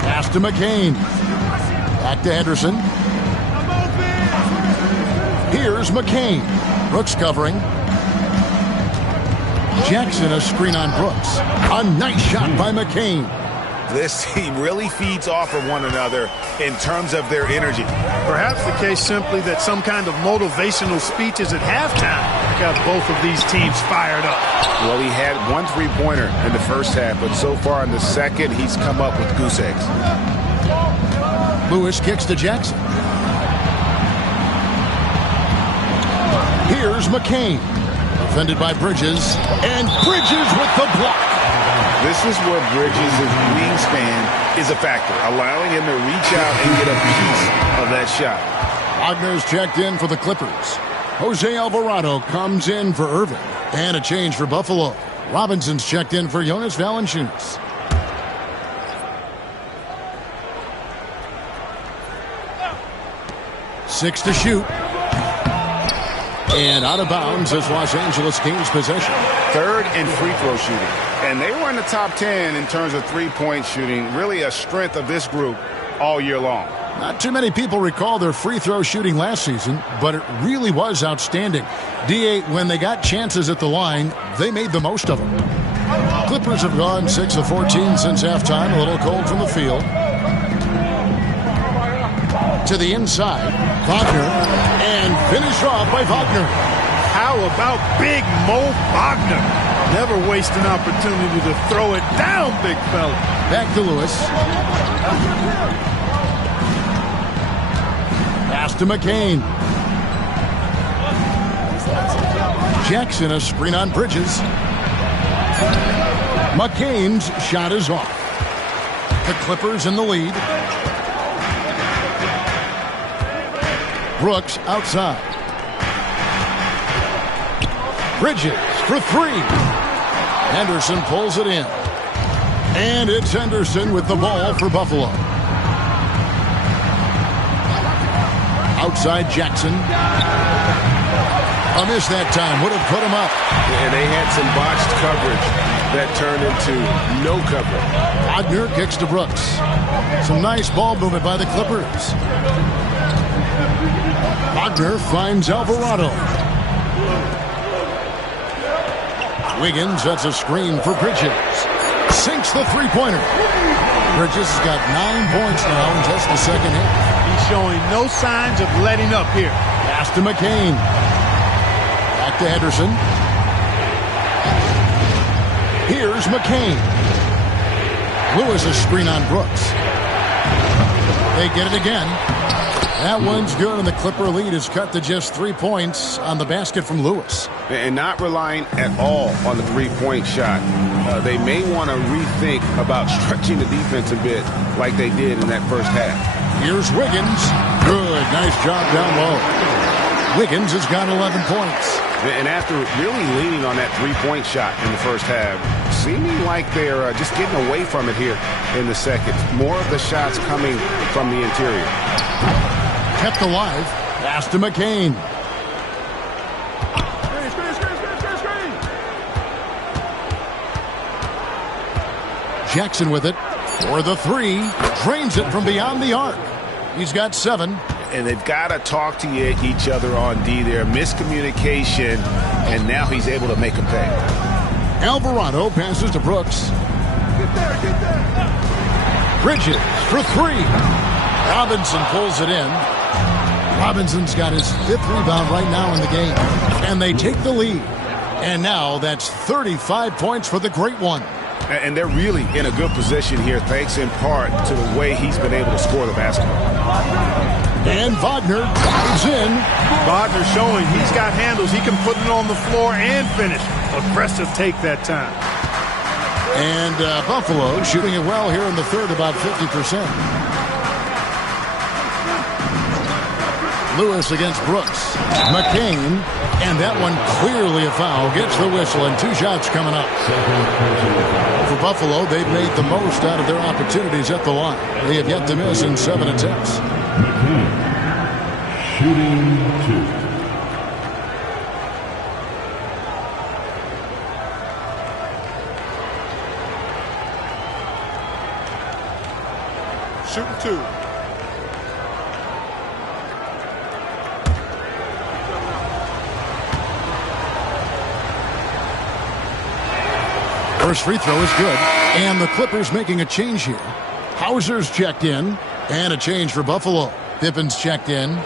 Pass to McCain. Back to Henderson. Here's McCain. Brooks covering. Jackson a screen on Brooks. A nice shot by McCain. This team really feeds off of one another in terms of their energy. Perhaps the case simply that some kind of motivational speeches at halftime got both of these teams fired up. Well, he had 1 3-pointer in the first half, but so far in the second, he's come up with goose eggs. Lewis kicks to Jackson. Here's McCain. Defended by Bridges. And Bridges with the block. This is where Bridges' wingspan is a factor, allowing him to reach out and get a piece of that shot. Wagner's checked in for the Clippers. Jose Alvarado comes in for Irving. And a change for Buffalo. Robinson's checked in for Jonas Valanciunas. Six to shoot. And out of bounds as Los Angeles gains possession. Third in free throw shooting. And they were in the top 10 in terms of three-point shooting. Really a strength of this group all year long. Not too many people recall their free throw shooting last season, but it really was outstanding. D.A., when they got chances at the line, they made the most of them. Clippers have gone 6 of 14 since halftime. A little cold from the field. To the inside. Wagner. And finished off by Wagner. How about Big Mo Wagner? Never waste an opportunity to throw it down, big fella. Back to Lewis. Pass to McCain. Jackson a screen on Bridges. McCain's shot is off. The Clippers in the lead. Brooks outside. Bridges for 3. Henderson pulls it in. And it's Henderson with the ball for Buffalo. Outside Jackson. A miss that time. Would have put him up. And they had some botched coverage that turned into no coverage. Wagner kicks to Brooks. Some nice ball movement by the Clippers. Wagner finds Alvarado. Wiggins sets a screen for Bridges. Sinks the three-pointer. Bridges has got 9 points now in just the second half. He's showing no signs of letting up here. Pass to McCain. Back to Henderson. Here's McCain. Lewis a screen on Brooks. They get it again. That one's good, and the Clipper lead is cut to just 3 points on the basket from Lewis. And not relying at all on the three-point shot. They may want to rethink about stretching the defense a bit like they did in that first half. Here's Wiggins. Good. Nice job down low. Wiggins has got 11 points. And after really leaning on that three-point shot in the first half, seeming like they're just getting away from it here in the second. More of the shots coming from the interior. Kept alive. Pass to McCain. Jackson with it for the 3. Drains it from beyond the arc. He's got 7. And they've got to talk to each other on D there. Miscommunication, and now he's able to make them pay. Alvarado passes to Brooks. Get there. Bridges for 3. Robinson pulls it in. Robinson's got his 5th rebound right now in the game. And they take the lead. And now that's 35 points for the Great One. And they're really in a good position here, thanks in part to the way he's been able to score the basketball. And Wagner drives in. Wagner showing he's got handles. He can put it on the floor and finish. Aggressive take that time. And Buffalo shooting it well here in the third, about 50%. Lewis against Brooks. McCain, and that one clearly a foul. Gets the whistle, and 2 shots coming up. For Buffalo, they've made the most out of their opportunities at the line. They have yet to miss in 7 attempts. McCain, shooting 2. Shooting 2. First free throw is good, and the Clippers making a change here. Hauser's checked in, and a change for Buffalo. Pippen's checked in.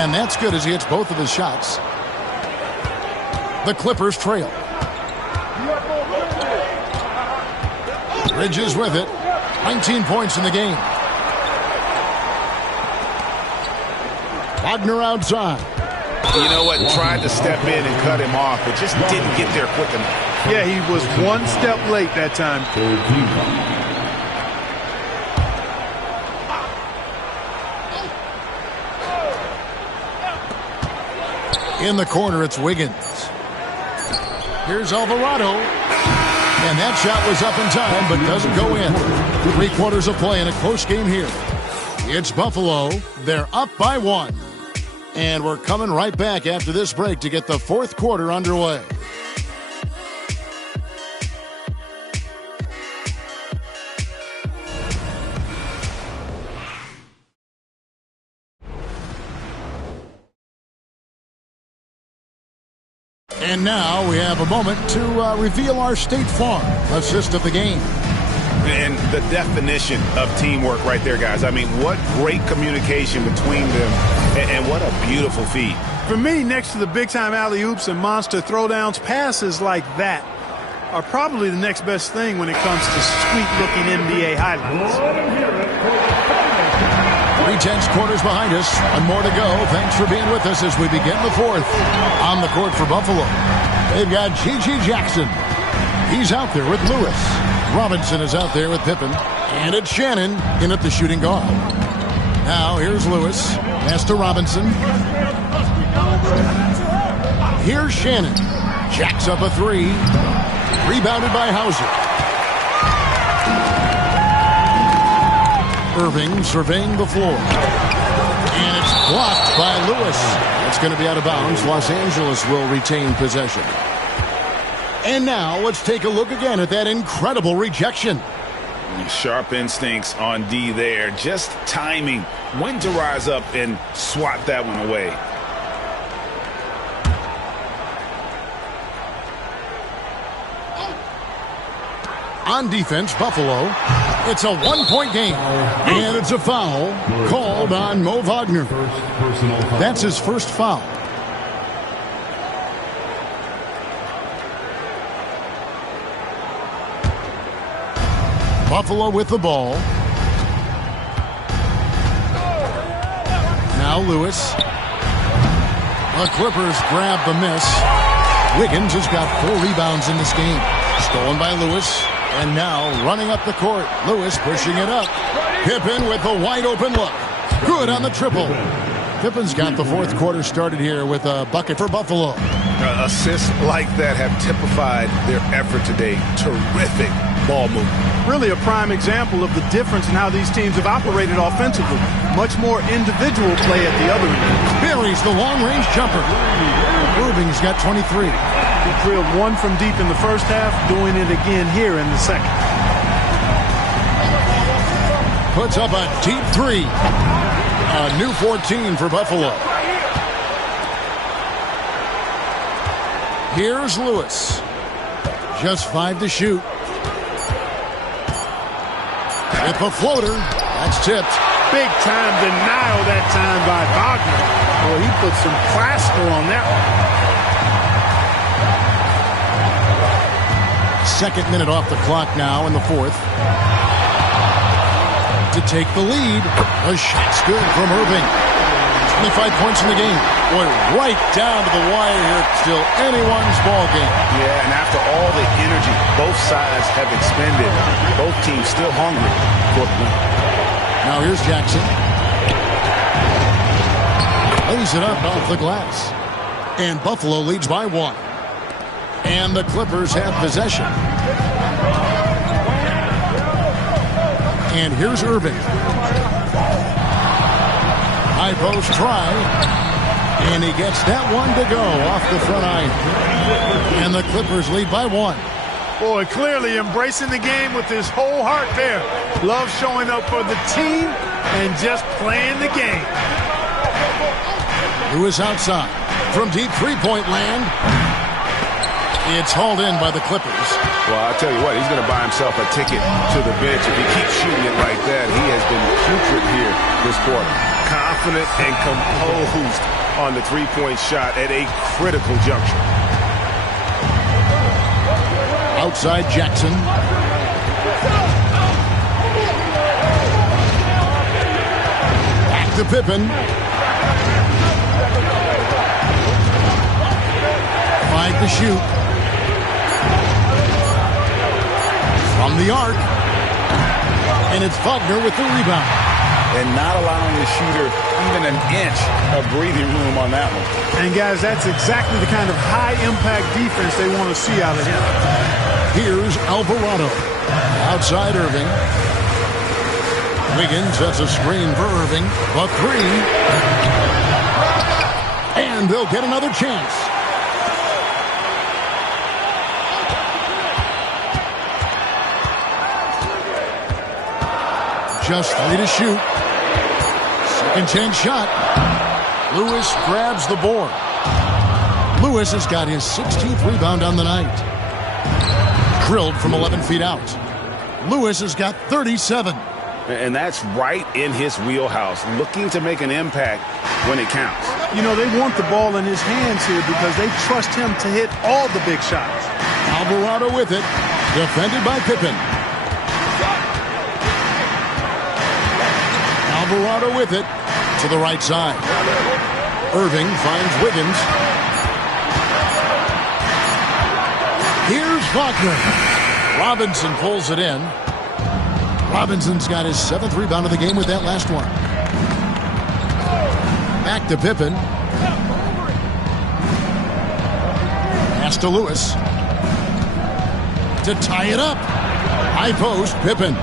And that's good as he hits both of his shots. The Clippers trail. Bridges with it. 19 points in the game. Wagner outside. You know what? Tried to step in and cut him off, but just didn't get there quick enough. Yeah, he was one step late that time. In the corner, it's Wiggins. Here's Alvarado. And that shot was up in time, but doesn't go in. 3 quarters of play in a close game here. It's Buffalo. They're up by 1. And we're coming right back after this break to get the 4th quarter underway. And now we have a moment to reveal our State Farm assist of the game. And the definition of teamwork right there, guys. I mean, what great communication between them, and what a beautiful feat. For me, next to the big-time alley-oops and monster throwdowns, passes like that are probably the next best thing when it comes to sweet-looking NBA highlights. 3/10 quarters behind us. One more to go. Thanks for being with us as we begin the 4th. On the court for Buffalo, they've got G.G. Jackson. He's out there with Lewis. Robinson is out there with Pippen. And it's Shannon in at the shooting guard. Now here's Lewis. Pass to Robinson. Here's Shannon. Jacks up a 3. Rebounded by Hauser. Irving surveying the floor. And it's blocked by Lewis. It's going to be out of bounds. Los Angeles will retain possession. And now let's take a look again at that incredible rejection. Sharp instincts on D there. Just timing when to rise up and swat that one away. On defense, Buffalo. It's a 1-point game. And it's a foul called on Mo Wagner. That's his first foul. Buffalo with the ball. Now Lewis. The Clippers grab the miss. Wiggins has got 4 rebounds in this game. Stolen by Lewis. And now running up the court. Lewis pushing it up. Pippen with a wide open look. Good on the triple. Pippen's got the 4th quarter started here with a bucket for Buffalo. Assists like that have typified their effort today. Terrific ball movement. Really a prime example of the difference in how these teams have operated offensively. Much more individual play at the other end. Buries the long-range jumper. Irving's got 23. He drilled 1 from deep in the first half, doing it again here in the second. Puts up a deep 3. A new 14 for Buffalo. Here's Lewis. Just 5 to shoot. With the floater, that's tipped. Big time denial that time by Wagner. Well, he put some plaster on that one. Second minute off the clock now in the 4th. To take the lead. A shot's good from Irving. 25 points in the game. Boy, right down to the wire here. Still anyone's ball game. Yeah, and after all the energy both sides have expended, both teams still hungry for the win. Now here's Jackson. Lays it up off the glass. And Buffalo leads by 1. And the Clippers have possession. And here's Irving. High post try. And he gets that one to go off the front iron. And the Clippers lead by 1. Boy, clearly embracing the game with his whole heart there. Love showing up for the team and just playing the game. Lewis outside. From deep three-point land. It's hauled in by the Clippers. Well, I'll tell you what, he's going to buy himself a ticket to the bench. If he keeps shooting it like that, he has been putrid here this quarter. Confident and composed on the three-point shot at a critical juncture. Outside Jackson. Back to Pippen. 5 to shoot. From the arc. And it's Wagner with the rebound. And not allowing the shooter even an inch of breathing room on that one. And guys, that's exactly the kind of high-impact defense they want to see out of him. Here's Alvarado. Outside Irving. Wiggins sets a screen for Irving. A 3. And they'll get another chance. Just 3 to shoot. Second chance shot. Lewis grabs the board. Lewis has got his 16th rebound on the night. Drilled from 11 feet out. Lewis has got 37. And that's right in his wheelhouse, looking to make an impact when it counts. You know, they want the ball in his hands here because they trust him to hit all the big shots. Alvarado with it. Defended by Pippen. Alvarado with it to the right side. Irving finds Wiggins. Here's Wagner. Robinson pulls it in. Robinson's got his 7th rebound of the game with that last one. Back to Pippen. Pass to Lewis. To tie it up. High post, Pippen.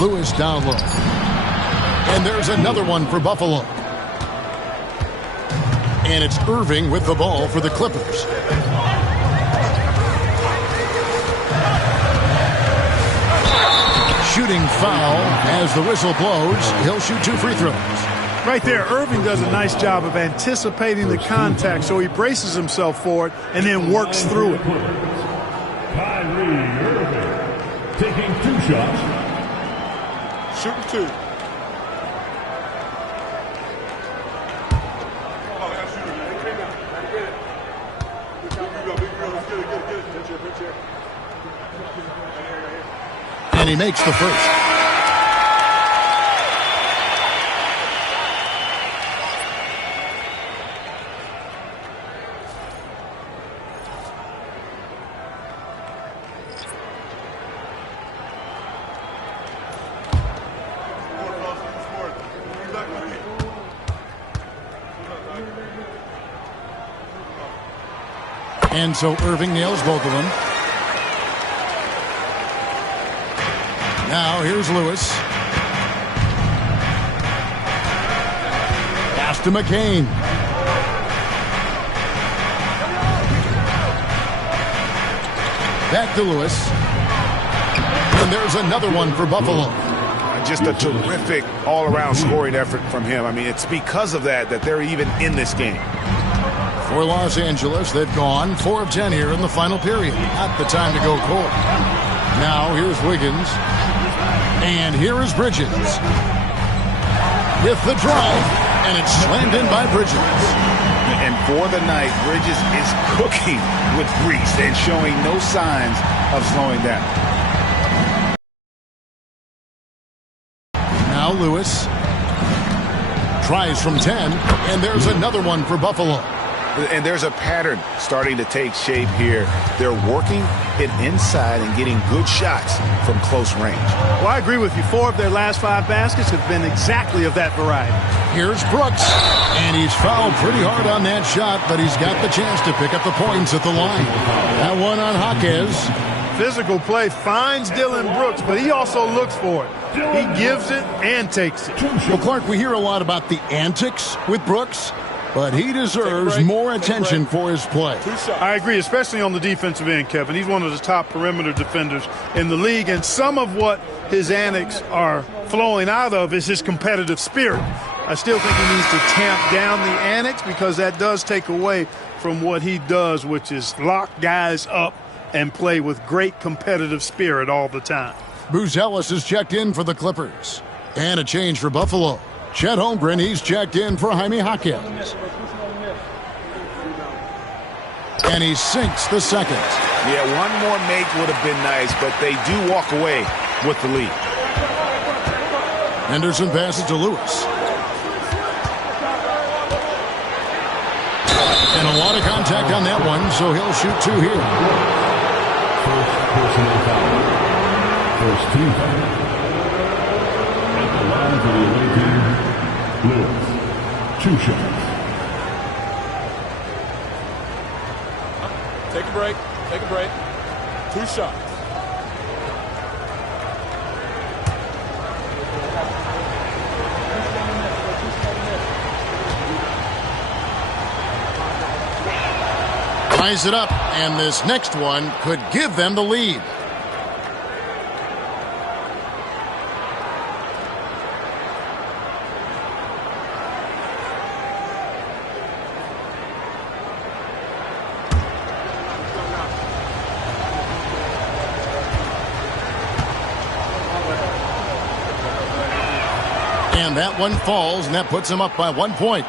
Lewis down low. And there's another one for Buffalo. And it's Irving with the ball for the Clippers. Shooting foul as the whistle blows. He'll shoot 2 free throws. Right there, Irving does a nice job of anticipating the contact, so he braces himself for it and then works through it. Kyrie Irving taking 2 shots. Shooting 2. And he makes the first. And so Irving nails both of them. Now here's Lewis. Pass to McCain. Back to Lewis. And there's another one for Buffalo. Just a terrific all-around scoring effort from him. I mean, it's because of that they're even in this game. For Los Angeles, they've gone 4 of 10 here in the final period. Not the time to go cold. Now here's Wiggins. And here is Bridges. With the drive. And it's slammed in by Bridges. And for the night, Bridges is cooking with grease and showing no signs of slowing down. Now Lewis tries from 10, and there's another one for Buffalo. And there's a pattern starting to take shape here. They're working it inside and getting good shots from close range. Well, I agree with you. 4 of their last 5 baskets have been exactly of that variety. Here's Brooks, and he's fouled pretty hard on that shot, but he's got the chance to pick up the points at the line. That one on Jaquez. Physical play finds Dylan Brooks, but he also looks for it. He gives it and takes it. Well, Clark, we hear a lot about the antics with Brooks, but he deserves more attention for his play. I agree, especially on the defensive end, Kevin. He's one of the top perimeter defenders in the league, and some of what his antics are flowing out of is his competitive spirit. I still think he needs to tamp down the antics because that does take away from what he does, which is lock guys up and play with great competitive spirit all the time. Booz Ellis is checked in for the Clippers. And a change for Buffalo. Chet Holmgren, he's checked in for Jaime Jaquez. And he sinks the second. Yeah, one more make would have been nice, but they do walk away with the lead. Henderson passes to Lewis. And a lot of contact on that one, so he'll shoot 2 here. First personal foul. First team foul. At the line for the away team, Lewis. 2 shots. Take a break. Take a break. 2 shots. Ties it up, and this next one could give them the lead. And that one falls, and that puts him up by 1 point.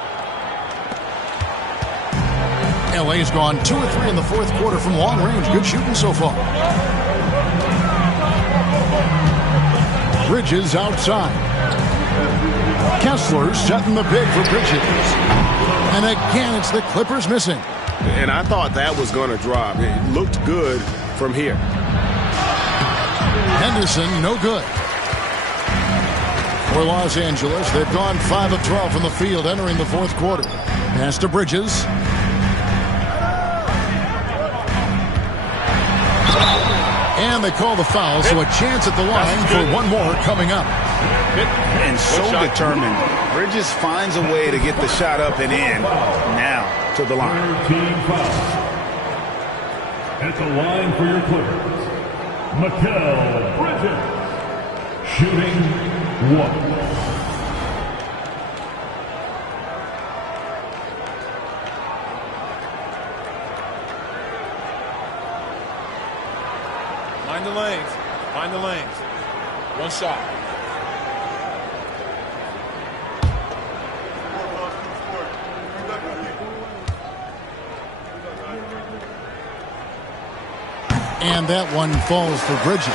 LA's gone 2 of 3 in the 4th quarter from long range. Good shooting so far. Bridges outside. Kessler setting the big for Bridges. And again, it's the Clippers missing. And I thought that was going to drop. It looked good from here. Henderson, no good. For Los Angeles, they've gone 5 of 12 from the field entering the 4th quarter. Pass to Bridges. And they call the foul, so a chance at the line for one more coming up. And so determined. Bridges finds a way to get the shot up and in. Now to the line. Team foul. At the line for your Clippers, Mikal Bridges. Shooting 1. Find the lanes. Find the lanes. 1 shot. And that one falls for Bridges.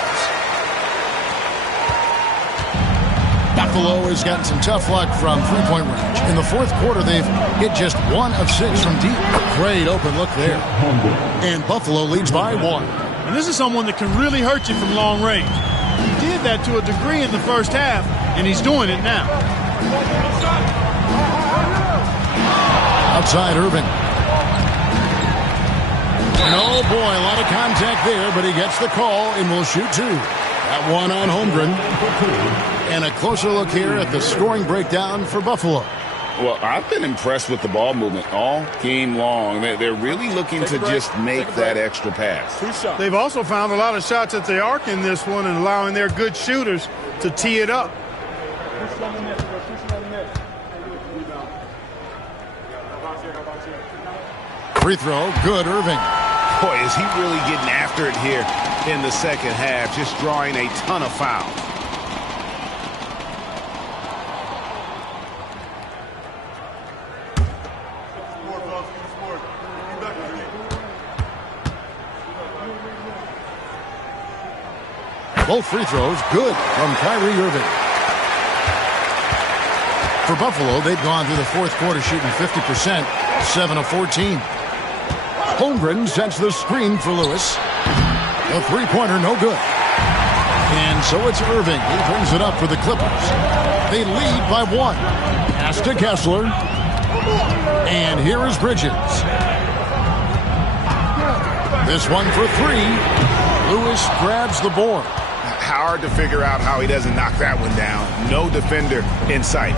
Buffalo has gotten some tough luck from three-point range. In the 4th quarter, they've hit just 1 of 6 from deep. Great open look there. And Buffalo leads by 1. And this is someone that can really hurt you from long range. He did that to a degree in the first half, and he's doing it now. Outside Irving. And oh boy, a lot of contact there, but he gets the call and will shoot 2. That one on Holmgren. And a closer look here at the scoring breakdown for Buffalo. Well, I've been impressed with the ball movement all game long. They're really looking to just make that extra pass. They've also found a lot of shots at the arc in this one and allowing their good shooters to tee it up. Free throw, good, Irving. Boy, is he really getting after it here in the second half, just drawing a ton of fouls. Both free throws good from Kyrie Irving. For Buffalo, they've gone through the fourth quarter shooting 50%, 7 of 14. Holmgren sets the screen for Lewis. A three-pointer, no good. And so it's Irving. He brings it up for the Clippers. They lead by 1. Pass to Kessler. And here is Bridges. This one for 3. Lewis grabs the board. Hard to figure out how he doesn't knock that one down. No defender in sight.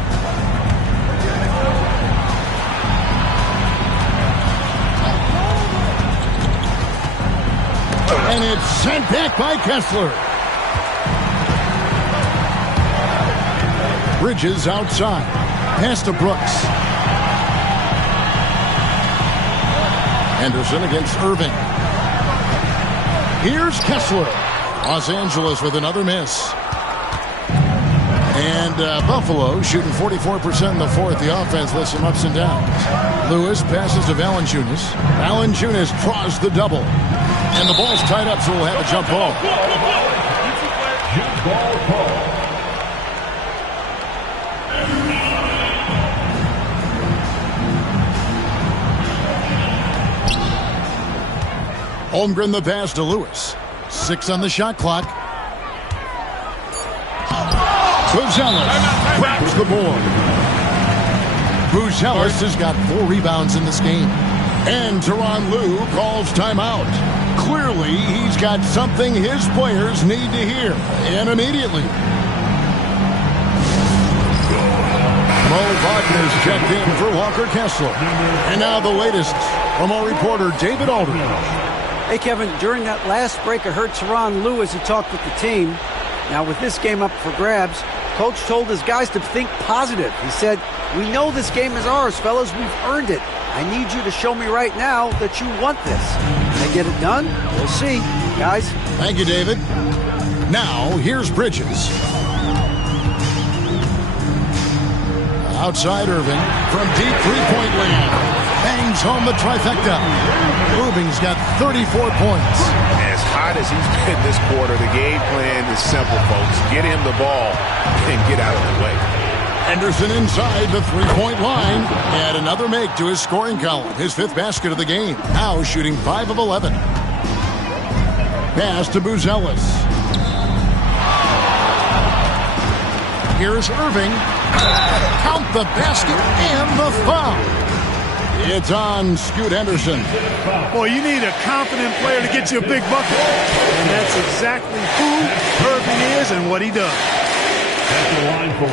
And it's sent back by Kessler. Bridges outside. Pass to Brooks. Henderson against Irving. Here's Kessler. Los Angeles with another miss. And Buffalo shooting 44% in the fourth. The offense with some ups and downs. Lewis passes to Valanciunas. Valanciunas draws the double. And the ball's tied up, so we'll have a jump ball. Jump ball call. Holmgren the pass to Lewis. 6 on the shot clock. Buzelis grabs the board. Buzelis has got 4 rebounds in this game. And Tyronn Lue calls timeout. Clearly, he's got something his players need to hear. And immediately. Mo Wagner's checked in for Walker Kessler. And now the latest from our reporter, David Aldridge. Hey, Kevin, during that last break, I heard Tyronn Lue as he talked with the team. Now, with this game up for grabs, Coach told his guys to think positive. He said, "We know this game is ours, fellas. We've earned it. I need you to show me right now that you want this." Can they get it done? We'll see. Guys. Thank you, David. Now, here's Bridges. Outside Irving from deep three-point land. Bangs home the trifecta. Irving's got 34 points. As hot as he's been this quarter, the game plan is simple, folks. Get him the ball and get out of the way. Henderson inside the three-point line. Add another make to his scoring column. His 5th basket of the game. Now shooting 5 of 11. Pass to Buzelis. Here's Irving. Count the basket and the foul. It's on Scoot Henderson. Boy, you need a confident player to get you a big bucket. And that's exactly who Irving is and what he does. At the line for 1.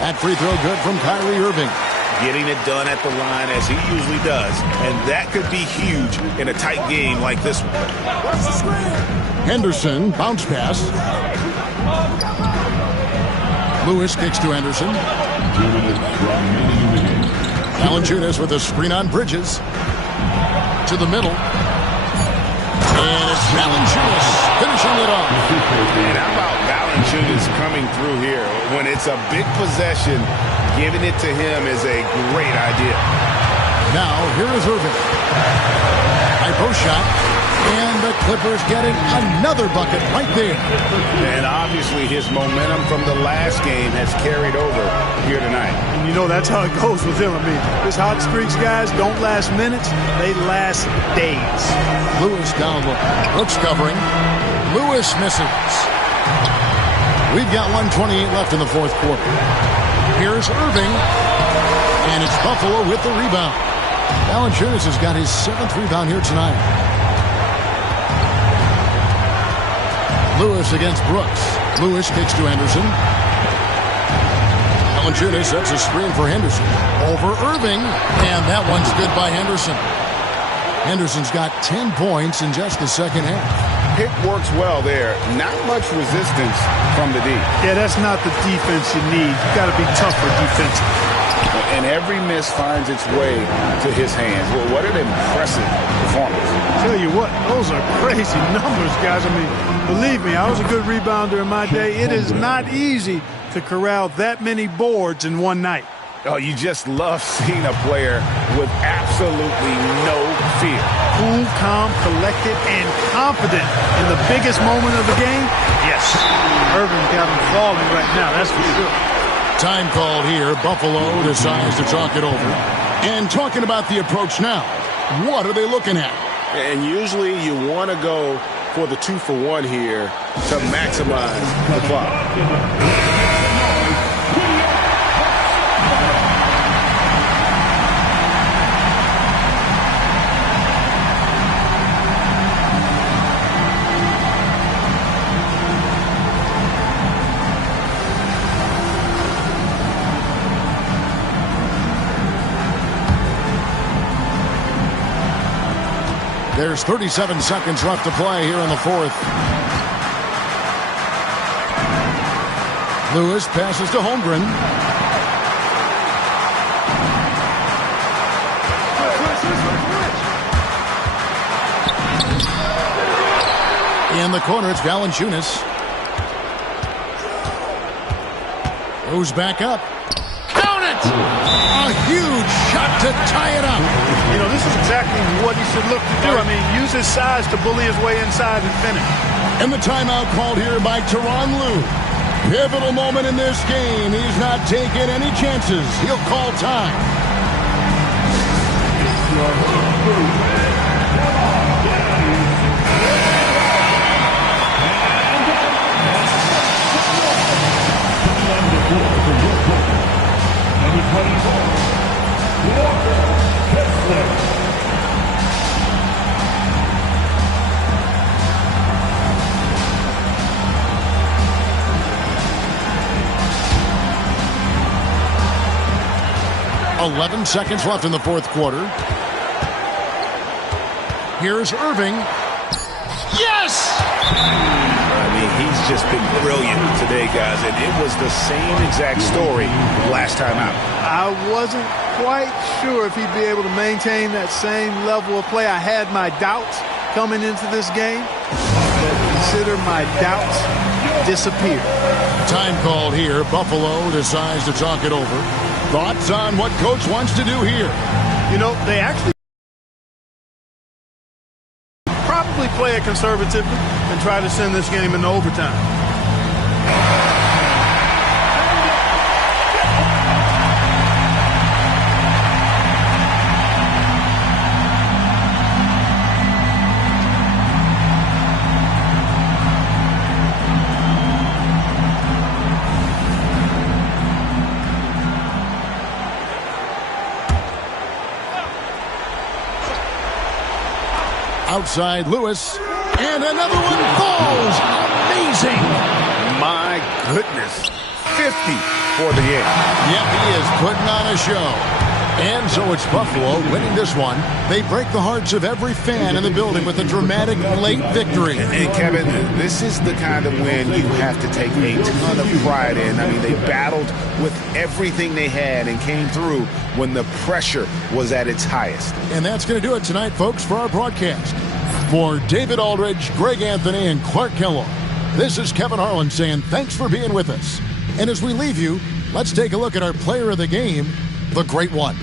That free throw good from Kyrie Irving. Getting it done at the line as he usually does. And that could be huge in a tight game like this one. Henderson, bounce pass. Lewis kicks to Henderson. 2 minutes remaining in the game. Valanciunas with a screen on Bridges. To the middle. And it's Valanciunas finishing it off. And how about Valanciunas coming through here? When it's a big possession, giving it to him is a great idea. Now, here is Irving. High post shot. And the Clippers getting another bucket right there. And obviously his momentum from the last game has carried over here tonight. And you know that's how it goes with him. I mean, his hot streaks, guys, don't last minutes. They last days. Lewis down low. Brooks covering. Lewis misses. We've got 1:28 left in the fourth quarter. Here's Irving. And it's Buffalo with the rebound. Valanciunas has got his 7th rebound here tonight. Lewis against Brooks. Lewis kicks to Henderson. Valanciunas sets a screen for Henderson. Over Irving. And that one's good by Henderson. Henderson's got 10 points in just the second half. Pick works well there. Not much resistance from the D. Yeah, that's not the defense you need. You got to be tougher defensively. And every miss finds its way to his hands. Well, what an impressive performance. Tell you what, those are crazy numbers, guys. I mean, believe me, I was a good rebounder in my day. It is not easy to corral that many boards in one night. Oh, you just love seeing a player with absolutely no fear. Cool, calm, collected, and confident in the biggest moment of the game. Yes, Irving got him falling right now, that's for sure. Time called here. Buffalo decides to chalk it over. And talking about the approach now, what are they looking at? And usually you want to go for the 2-for-1 here to maximize the clock. There's 37 seconds left to play here in the fourth. Lewis passes to Holmgren. In the corner, it's Valanciunas. Goes back up. Count it! A huge shot to tie it up. You know, this is exactly what he should look to do. I mean, use his size to bully his way inside and finish. And the timeout called here by Tyronn Lue. Pivotal moment in this game. He's not taking any chances. He'll call time. Walker, 11 seconds left in the fourth quarter. Here's Irving. Yes! I mean, he's just been brilliant today, guys, and it was the same exact story last time out. I wasn't quite sure if he'd be able to maintain that same level of play. I had my doubts coming into this game, but consider my doubts disappeared. Time called here. Buffalo decides to talk it over. Thoughts on what Coach wants to do here? You know, they actually probably play it conservatively and try to send this game into overtime. Outside Lewis, and another one falls. Amazing. My goodness. 50 for the game. Yep, he is putting on a show. And so it's Buffalo winning this one. They break the hearts of every fan in the building with a dramatic late victory. And Kevin, this is the kind of win you have to take a ton of pride in. I mean, they battled with everything they had and came through when the pressure was at its highest. And that's going to do it tonight, folks, for our broadcast. For David Aldridge, Greg Anthony, and Clark Kellogg, this is Kevin Harlan saying thanks for being with us. And as we leave you, let's take a look at our player of the game, the Great One.